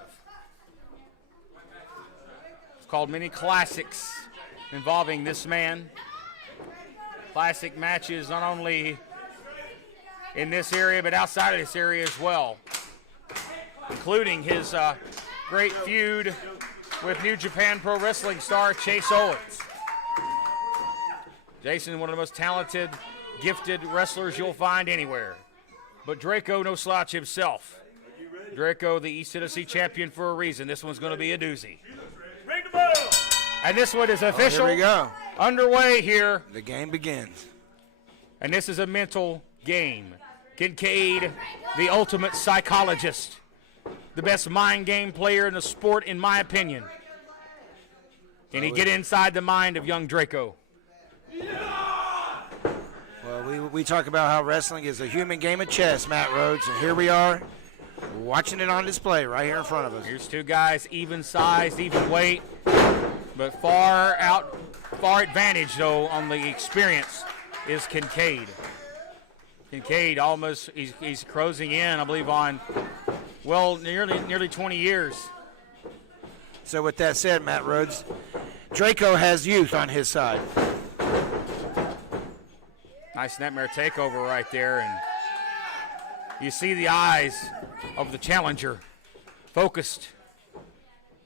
It's called many classics involving this man. Classic matches not only in this area but outside of this area as well, including his great feud with New Japan Pro Wrestling star Chase Owens. Jason, one of the most talented, gifted wrestlers you'll find anywhere. But Draco, no slouch himself. Draco, the East Tennessee champion for a reason. This one's going to be a doozy. And this one is official. Here we go. Underway here. The game begins. And this is a mental game. Kincaid, the ultimate psychologist. The best mind game player in the sport, in my opinion. Can he get inside the mind of young Draco? Well, we talk about how wrestling is a human game of chess, Matt Rhodes, and here we are watching it on display right here in front of us. Here's two guys, even size, even weight, but far advantage, though, on the experience is Kincaid. Kincaid almost, he's closing in, I believe, on, well, nearly 20 years. So with that said, Matt Rhodes, Draco has youth on his side. Nice nightmare takeover right there, and you see the eyes of the challenger focused.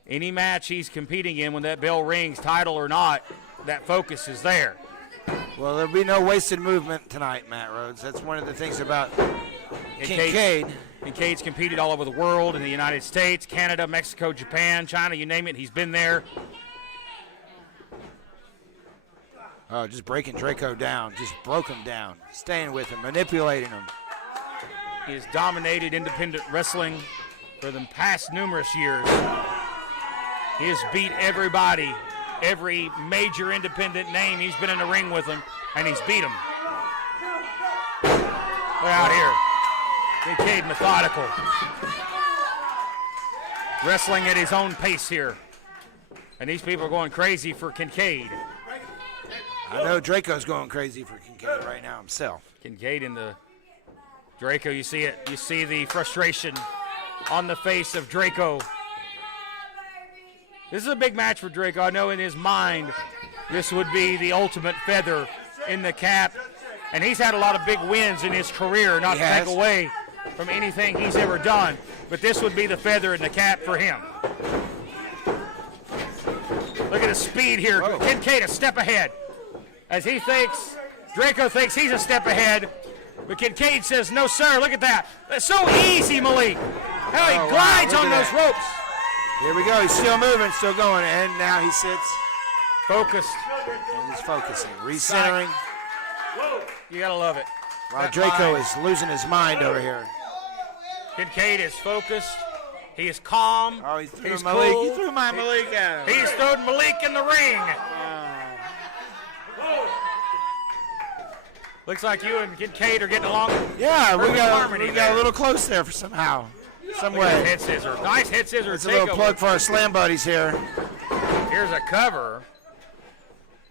Any match he's competing in, when that bell rings, title or not, that focus is there. Well, there'll be no wasted movement tonight, Matt Rhodes. That's one of the things about Kincaid. Kincaid's competed all over the world, in the United States, Canada, Mexico, Japan, China, you name it, he's been there. Oh, just breaking Draco down. Just broke him down. Staying with him, manipulating him. He has dominated independent wrestling for the past numerous years. He has beat everybody, every major independent name. He's been in the ring with them, and he's beat them. Look out here. Kincaid methodical. Wrestling at his own pace here. And these people are going crazy for Kincaid. I know Draco's going crazy for Kincaid right now himself. Kincaid in the Draco, you see it. You see the frustration on the face of Draco. This is a big match for Draco. I know in his mind this would be the ultimate feather in the cap. And he's had a lot of big wins in his career, not to take away from anything he's ever done. But this would be the feather in the cap for him. Look at the speed here. Whoa. Kincaid a step ahead. As he thinks, Draco thinks he's a step ahead. But Kincaid says, no, sir, look at that. That's so easy, Malik. How he glides on those ropes. Here we go. He's still moving, still going. And now he sits. Focused. And he's focusing, recentering. You gotta love it. While Draco is losing his mind over here. Kincaid is focused. He is calm. Oh, he's He's Malik. cool. He threw my Malik at him. He's thrown Malik in the ring. Looks like you and Kincaid are getting along. Yeah, we got harmony a there. little close there for somehow. Some Look at the way. head scissor. Nice head scissor. It's a little plug for our slam buddies here. Here's a cover.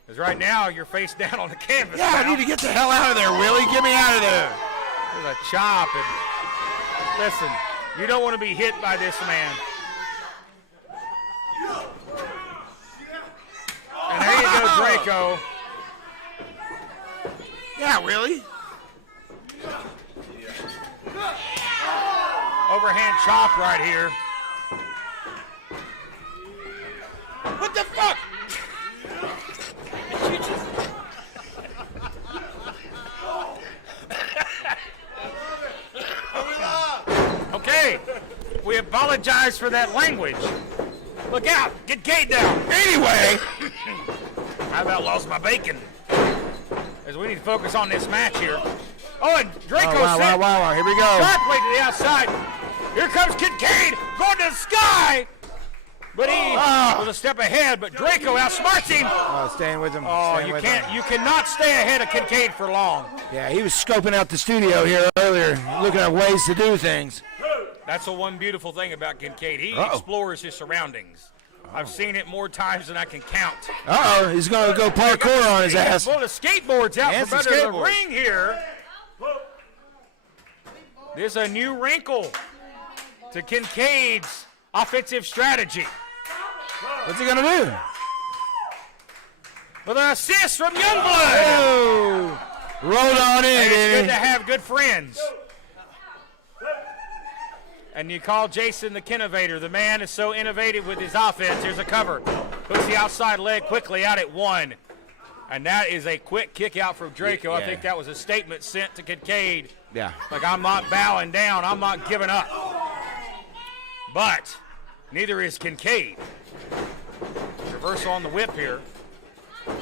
Because right now you're face down on the canvas. Yeah, I now. need to get the hell out of there, Willie. Get me out of there. There's a chop. And listen, you don't want to be hit by this man. And there you go, Draco. Yeah, Willie. Overhand chop right here. What the fuck? Okay, we apologize for that language. Look out, get Kincaid down. Anyway. I about lost my bacon. As we need to focus on this match here. Oh, and Draco set Wow. Here we go. sharply to the outside. Here comes Kincaid going to the sky. But he was a step ahead, but Draco outsmarts him. Oh, staying with him. Oh, staying you with can't. him. You cannot stay ahead of Kincaid for long. Yeah, he was scoping out the studio here earlier, looking at ways to do things. That's the one beautiful thing about Kincaid. He explores his surroundings. I've seen it more times than I can count. Uh-oh, he's going to go parkour on his ass. Pull the skateboards out And from some under the skateboards. ring here. There's a new wrinkle to Kincaid's offensive strategy. What's he going to do? With an assist from Youngblood. Oh, rolled on in. It's good didn't to he? have good friends. And you call Jason the Kinnovator. The man is so innovative with his offense. Here's a cover. Puts the outside leg quickly out at one. And that is a quick kick out from Draco. I Yeah. think that was a statement sent to Kincaid. Yeah. Like, I'm not bowing down. I'm not giving up. But neither is Kincaid. Reversal on the whip here.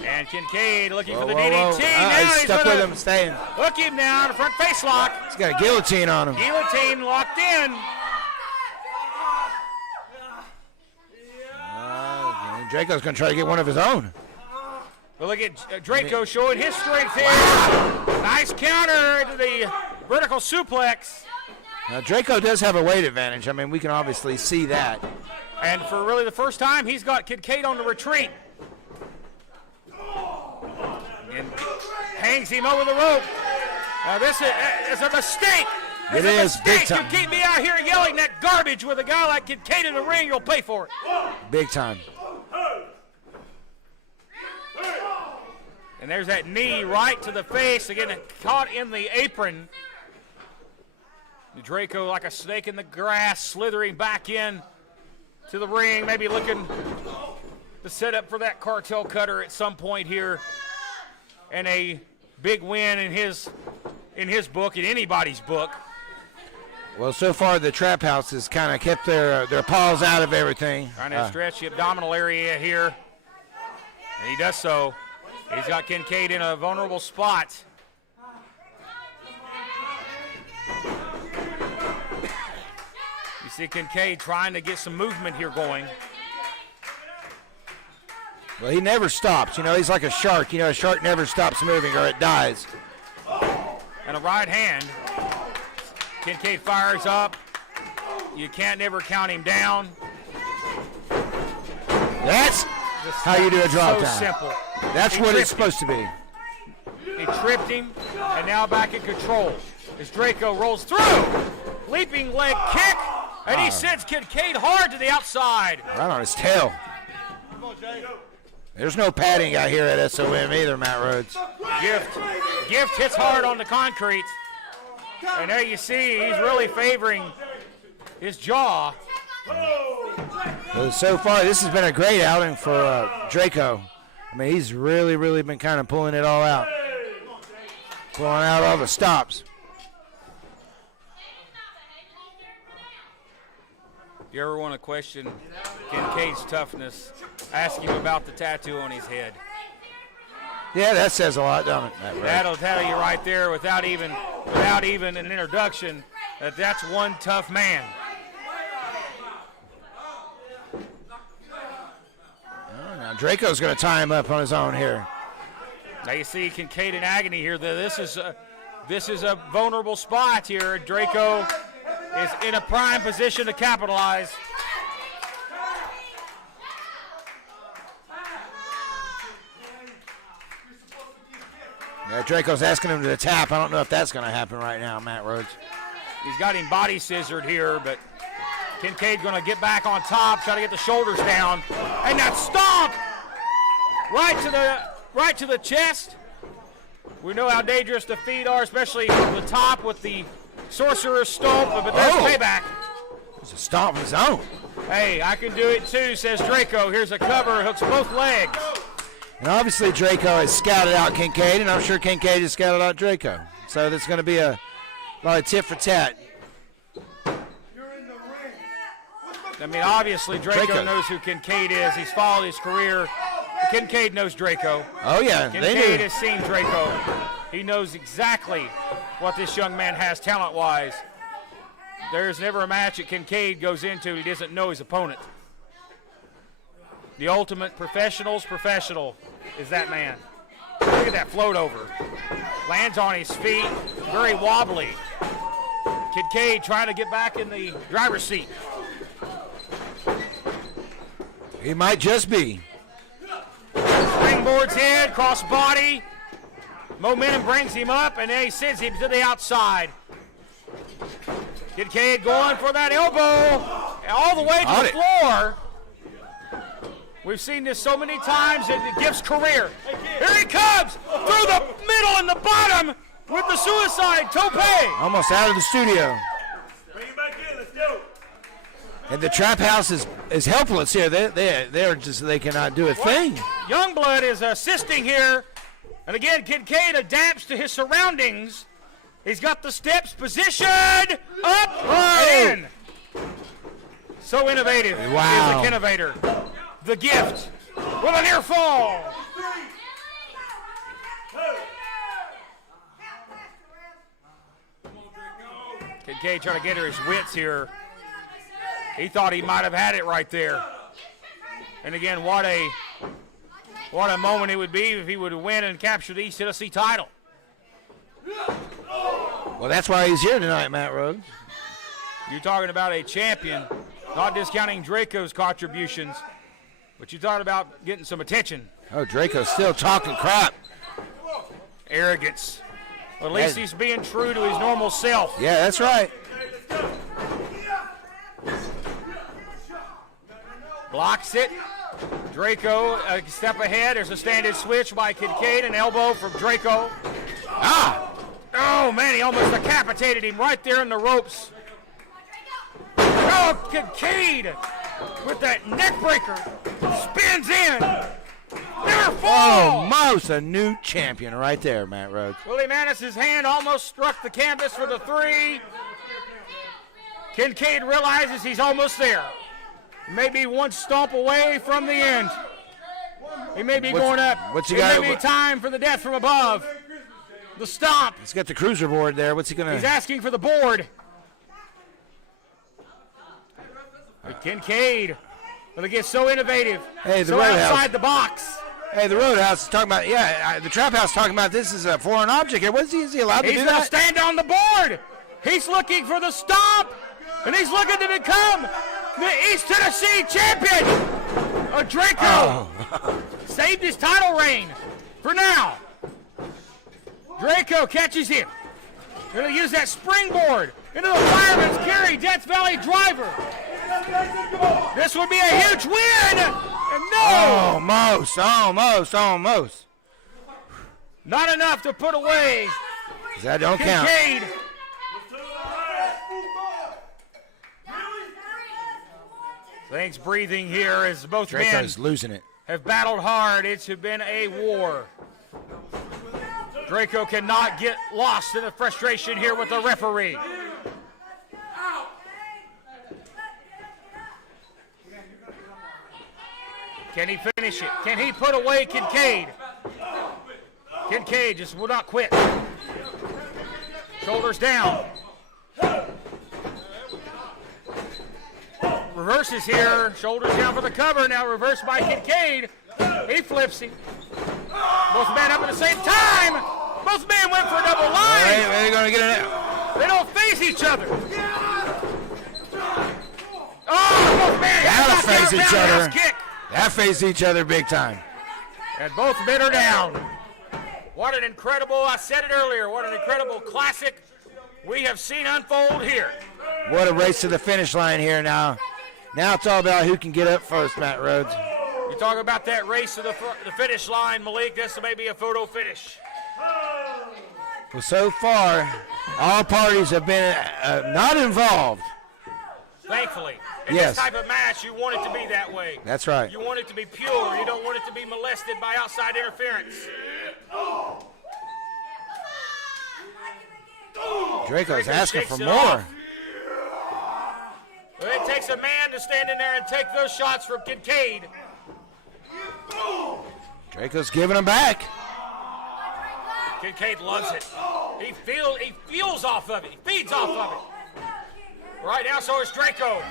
And Kincaid looking for the DDT. Now He's stuck gonna with him, staying. hook him down, front face lock. He's got a guillotine on him. Guillotine locked in. Draco's going to try to get one of his own. But look at Draco showing his strength here. Nice counter to the vertical suplex. Now, Draco does have a weight advantage. I mean, we can obviously see that. And for really the first time, he's got Kincaid on the retreat. And hangs him over the rope. Now this is a mistake. It It's is, a big mistake. time. You keep me out here yelling that garbage with a guy like Kincaid in the ring, you'll pay for it. Big time. And there's that knee right to the face. Again, caught in the apron. Draco like a snake in the grass, slithering back in to the ring, maybe looking to set up for that cartel cutter at some point here. And a big win in his book, in anybody's book. Well, so far the Trap House has kind of kept their paws out of everything. Trying to stretch the abdominal area here. And he does so. He's got Kincaid in a vulnerable spot. See Kincaid trying to get some movement here going. Well, he never stops. You know, he's like a shark. You know, a shark never stops moving or it dies. And a right hand. Kincaid fires up. You can't never count him down. That's how you do a drop so down. Simple. That's what it's supposed to be. He tripped him, and now back in control. As Draco rolls through. Leaping leg kick, and he sends Kincaid hard to the outside. Right on his tail. There's no padding out here at SOM either, Matt Rhodes. Gift hits hard on the concrete. And there you see he's really favoring his jaw. Well, so far, this has been a great outing for Draco. I mean, he's really been kind of pulling it all out. Pulling out all the stops. If you ever want to question Kincaid's toughness, ask him about the tattoo on his head. Yeah, that says a lot, doesn't it, Matt Rhodes? That'll tell you right there without even an introduction that that's one tough man. Oh, now Draco's going to tie him up on his own here. Now you see Kincaid in agony here. This is a vulnerable spot here. Draco is in a prime position to capitalize. Yeah, Draco's asking him to tap. I don't know if that's going to happen right now, Matt Rhodes. He's got him body scissored here, but Kincaid's going to get back on top, try to get the shoulders down, and that stomp right to the chest. We know how dangerous the feet are, especially from the top with the sorcerer's stomp, but there's payback. It's a stomp of his own. Hey, I can do it too, says Draco. Here's a cover, hooks both legs. And obviously Draco has scouted out Kincaid, and I'm sure Kincaid has scouted out Draco. So there's going to be a lot of tit for tat. I mean, obviously Draco knows who Kincaid is. He's followed his career. Kincaid knows Draco. Oh, yeah. Kincaid has seen Draco. He knows exactly what this young man has talent-wise. There's never a match that Kincaid goes into he doesn't know his opponent. The ultimate professional's professional is that man. Look at that float over. Lands on his feet, very wobbly. Kincaid trying to get back in the driver's seat. He might just be. Springboards in, cross body. Momentum brings him up, and then he sends him to the outside. Kincaid going for that elbow all the way to the floor. We've seen this so many times in Gift's career. Here he comes through the middle and the bottom with the suicide tope. Almost out of the studio. Bring him back in. Let's go. And the trap house is helpless here. They cannot do a thing. Youngblood is assisting here. And again, Kincaid adapts to his surroundings. He's got the steps positioned up and in. So innovative is the innovator. The Gift with a near fall. Kincaid trying to get her his wits here. He thought he might have had it right there. And again, what a moment it would be if he would win and capture the East Tennessee title. Well, that's why he's here tonight, Matt Rhodes. You're talking about a champion, not discounting Draco's contributions, but you thought about getting some attention. Oh, Draco's still talking crap. Arrogance. Well, at least he's being true to his normal self. Yeah, that's right. Blocks it. Draco a step ahead. There's a standing switch by Kincaid. An elbow from Draco. Oh, man, he almost decapitated him right there in the ropes. Oh, Kincaid with that neck breaker. Spins in. Never fall. Almost a new champion right there, Matt Rhodes. Willie Manis's hand almost struck the canvas for the three. Kincaid realizes he's almost there. Maybe one stomp away from the end. He may be going up. What's he it got? May be time for the death from above. The stomp. He's got the cruiser board there. What's he going to? He's asking for the board. Kincaid, they get so innovative. Hey, the so Roadhouse. outside the box. Hey, the Roadhouse is talking about, the Trap House talking about this is a foreign object here. Is he allowed to He's do going to that? stand on the board. He's looking for the stomp, and he's looking to become the East Tennessee champion. Draco saved his title reign for now. Draco catches him. Going to use that springboard into the fireman's carry, Death Valley driver. This would be a huge win. And no. Almost. Not enough to put away That don't count. Kincaid. Thanks breathing here as both Draco's men losing it. have battled hard. It's been a war. Draco cannot get lost in the frustration here with the referee. Can he finish it? Can he put away Kincaid? Kincaid just will not quit. Shoulders down. Reverses here. Shoulders down for the cover. Now reversed by Kincaid. He flips him. Both men up at the same time. Both men went for a double line. They're going to get it out. They don't face each other. Oh, both men. That'll face each other. Kick. That face each other big time. And both men are down. What an incredible, I said it earlier, what an incredible classic we have seen unfold here. What a race to the finish line here now. Now it's all about who can get up first, Matt Rhodes. You talk about that race to the finish line, Malik, this may be a photo finish. Well, so far, all parties have been not involved. Thankfully. In Yes. this type of match, you want it to be that way. That's right. You want it to be pure. You don't want it to be molested by outside interference. Draco's asking takes for it more. off. Well, it takes a man to stand in there and take those shots from Kincaid. Draco's giving them back. Kincaid loves it. He feels off of it. He feeds off of it. Right now, so is Draco.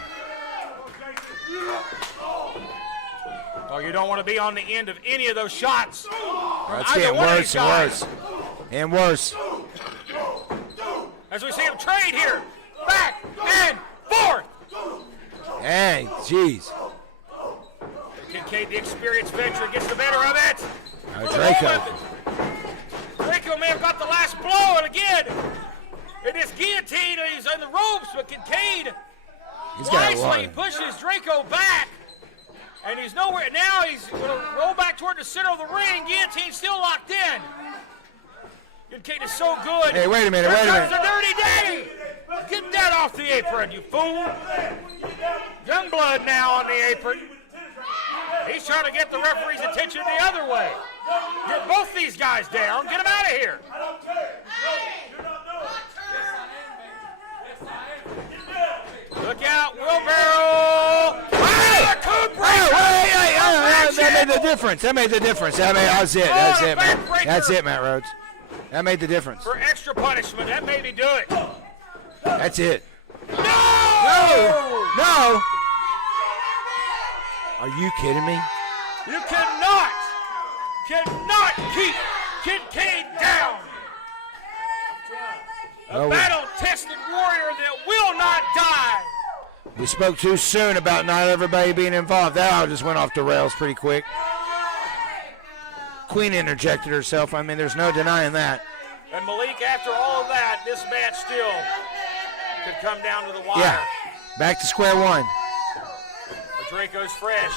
Oh, you don't want to be on the end of any of those shots. That's getting worse and worse. And worse. As we see him trade here. Back and forth. Hey, jeez. Kincaid, the experienced veteran, gets the better of it. Draco. Draco may have got the last blow, and again, it is guillotine. He's on the ropes, but Kincaid wisely pushes Draco back, and he's nowhere. Now he's going to roll back toward the center of the ring. Guillotine still locked in. Kincaid is so good. Hey, wait a minute, Here wait a comes minute. the Dirty Day. Get that off the apron, you fool. Youngblood now on the apron. He's trying to get the referee's attention the other way. Get both these guys down. Get them out of here. Look out, wheelbarrow. That made the difference. That made the difference. That's it. That's it, man. That's it, Matt Rhodes. That made the difference. For extra punishment, that made me do it. That's it. No! No! Are you kidding me? You cannot keep Kincaid down. A battle-tested warrior that will not die. We spoke too soon about not everybody being involved. That all just went off the rails pretty quick. Queen interjected herself. I mean, there's no denying that. And Malik, after all of that, this match still could come down to the wire. Yeah, back to square one. But Draco's fresh.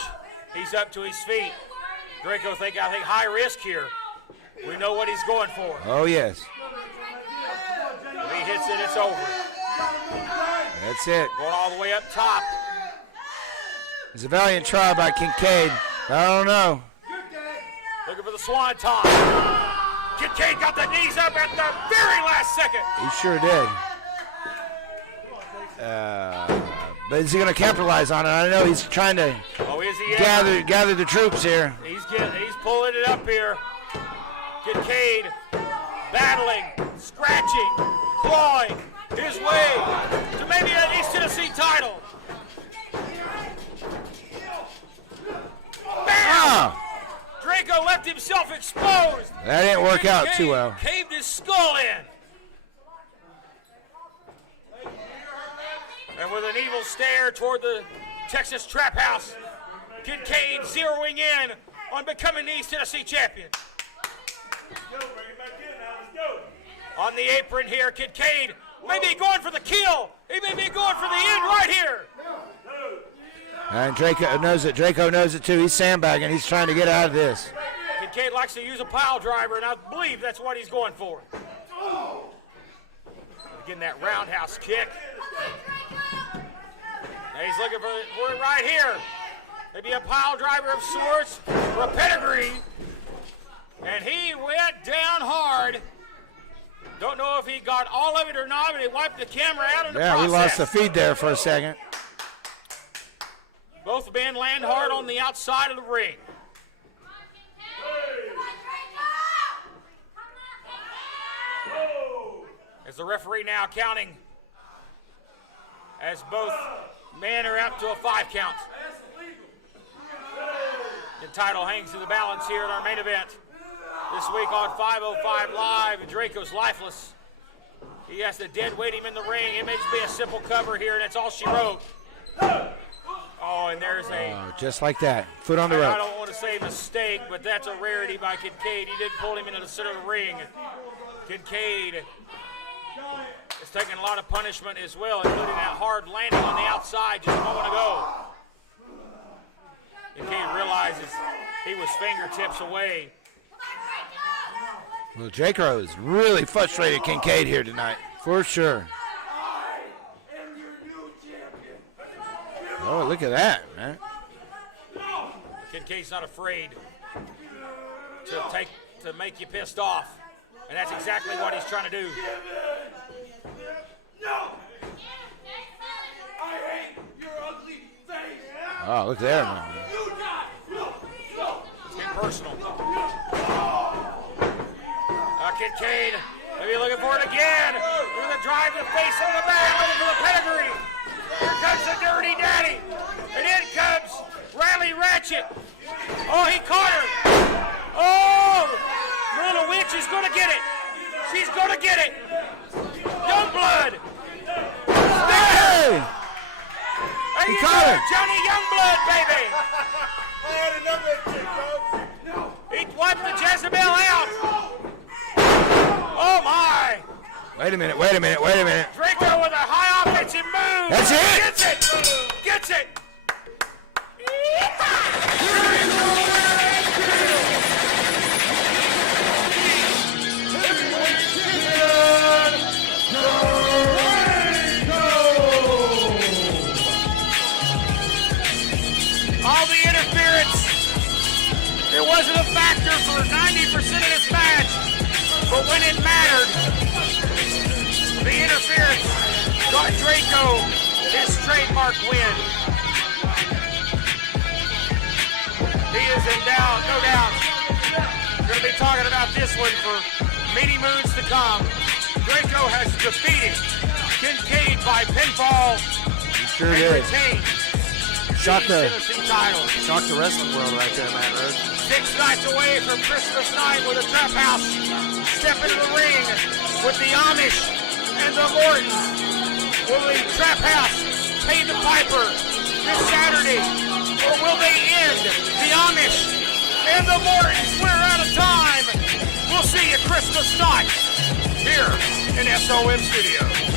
He's up to his feet. Draco, I think high risk here. We know what he's going for. Oh, yes. If he hits it, it's over. That's it. Going all the way up top. It's a valiant try by Kincaid. I don't know. Looking for the swanton. Kincaid got the knees up at the very last second. He sure did. But is he going to capitalize on it? I know he's trying to gather the troops here. He's pulling it up here. Kincaid battling, scratching, clawing his way to maybe an East Tennessee title. himself exposed. That didn't work out too well. Caved his skull in. And with an evil stare toward the Texas Trap House, Kincaid zeroing in on becoming the East Tennessee champion. On the apron here, Kincaid may be going for the kill. He may be going for the end right here. And Draco knows it. Draco knows it too. He's sandbagging. He's trying to get out of this. Kincaid likes to use a pile driver, and I believe that's what he's going for. Getting that roundhouse kick. Now he's looking for it right here. Maybe a pile driver of sorts or a pedigree. And he went down hard. Don't know if he got all of it or not, but he wiped the camera out in the process. Yeah, we lost the feed there for a second. Both men land hard on the outside of the ring. As the referee now counting, as both men are up to a 5 count. The title hangs to the balance here in our main event. This week on 505 Live, Draco's lifeless. He has to dead weight him in the ring. It may just be a simple cover here, and that's all she wrote. Oh, and there's a... just like that. Foot on the rope. I don't want to say mistake, but that's a rarity by Kincaid. He did pull him into the center of the ring. Kincaid is taking a lot of punishment as well, including that hard landing on the outside just a moment ago. Kincaid realizes he was fingertips away. Well, Draco is really frustrated Kincaid here tonight, for sure. Oh, look at that, man. Kincaid's not afraid to make you pissed off, and that's exactly what he's trying to do. Oh, look there, man. It's getting personal. Kincaid, maybe looking for it again. With a drive to the face on the back, looking for the pedigree. Here comes the Dirty Daddy. And in comes Riley Ratchet. Oh, he caught her. Oh, the little witch is going to get it. She's going to get it. Youngblood. Hey! There He you caught go, her. Johnny Youngblood, baby. He wiped the Jezebel out. Oh, my. Wait a minute, wait a minute, wait a minute. Draco with a high offensive move. That's it. Gets it. Gets it. All the interference. It wasn't a factor for 90% of this match, but when it mattered, the interference got Draco his trademark win. He is in doubt, no doubt. We're going to be talking about this one for many moons to come. Draco has defeated Kincaid by pinfall Sure and did. retained Shock the the, Tennessee title. shock the wrestling world right there, Matt Rhodes. 6 nights away from Christmas night with a Trap House. Step into the ring with the Amish and the Mortons. Will the Trap House pay the piper this Saturday? Or will they end the Amish and the Mortons? We're out of time. We'll see you Christmas night here in SOM Studios.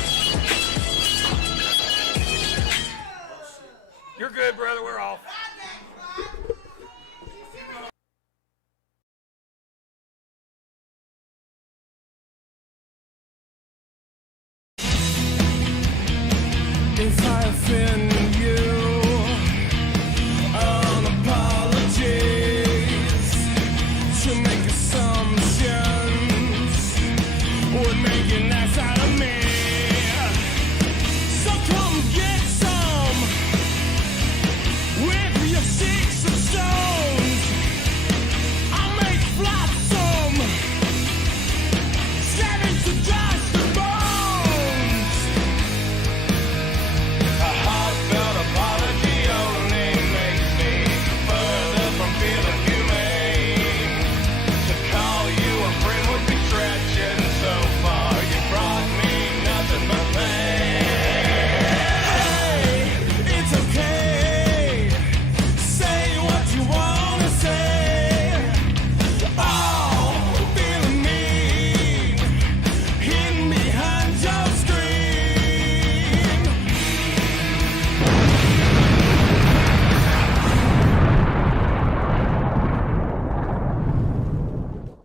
You're good, brother. We're off. If I offend you, an apologies. To make assumptions would make you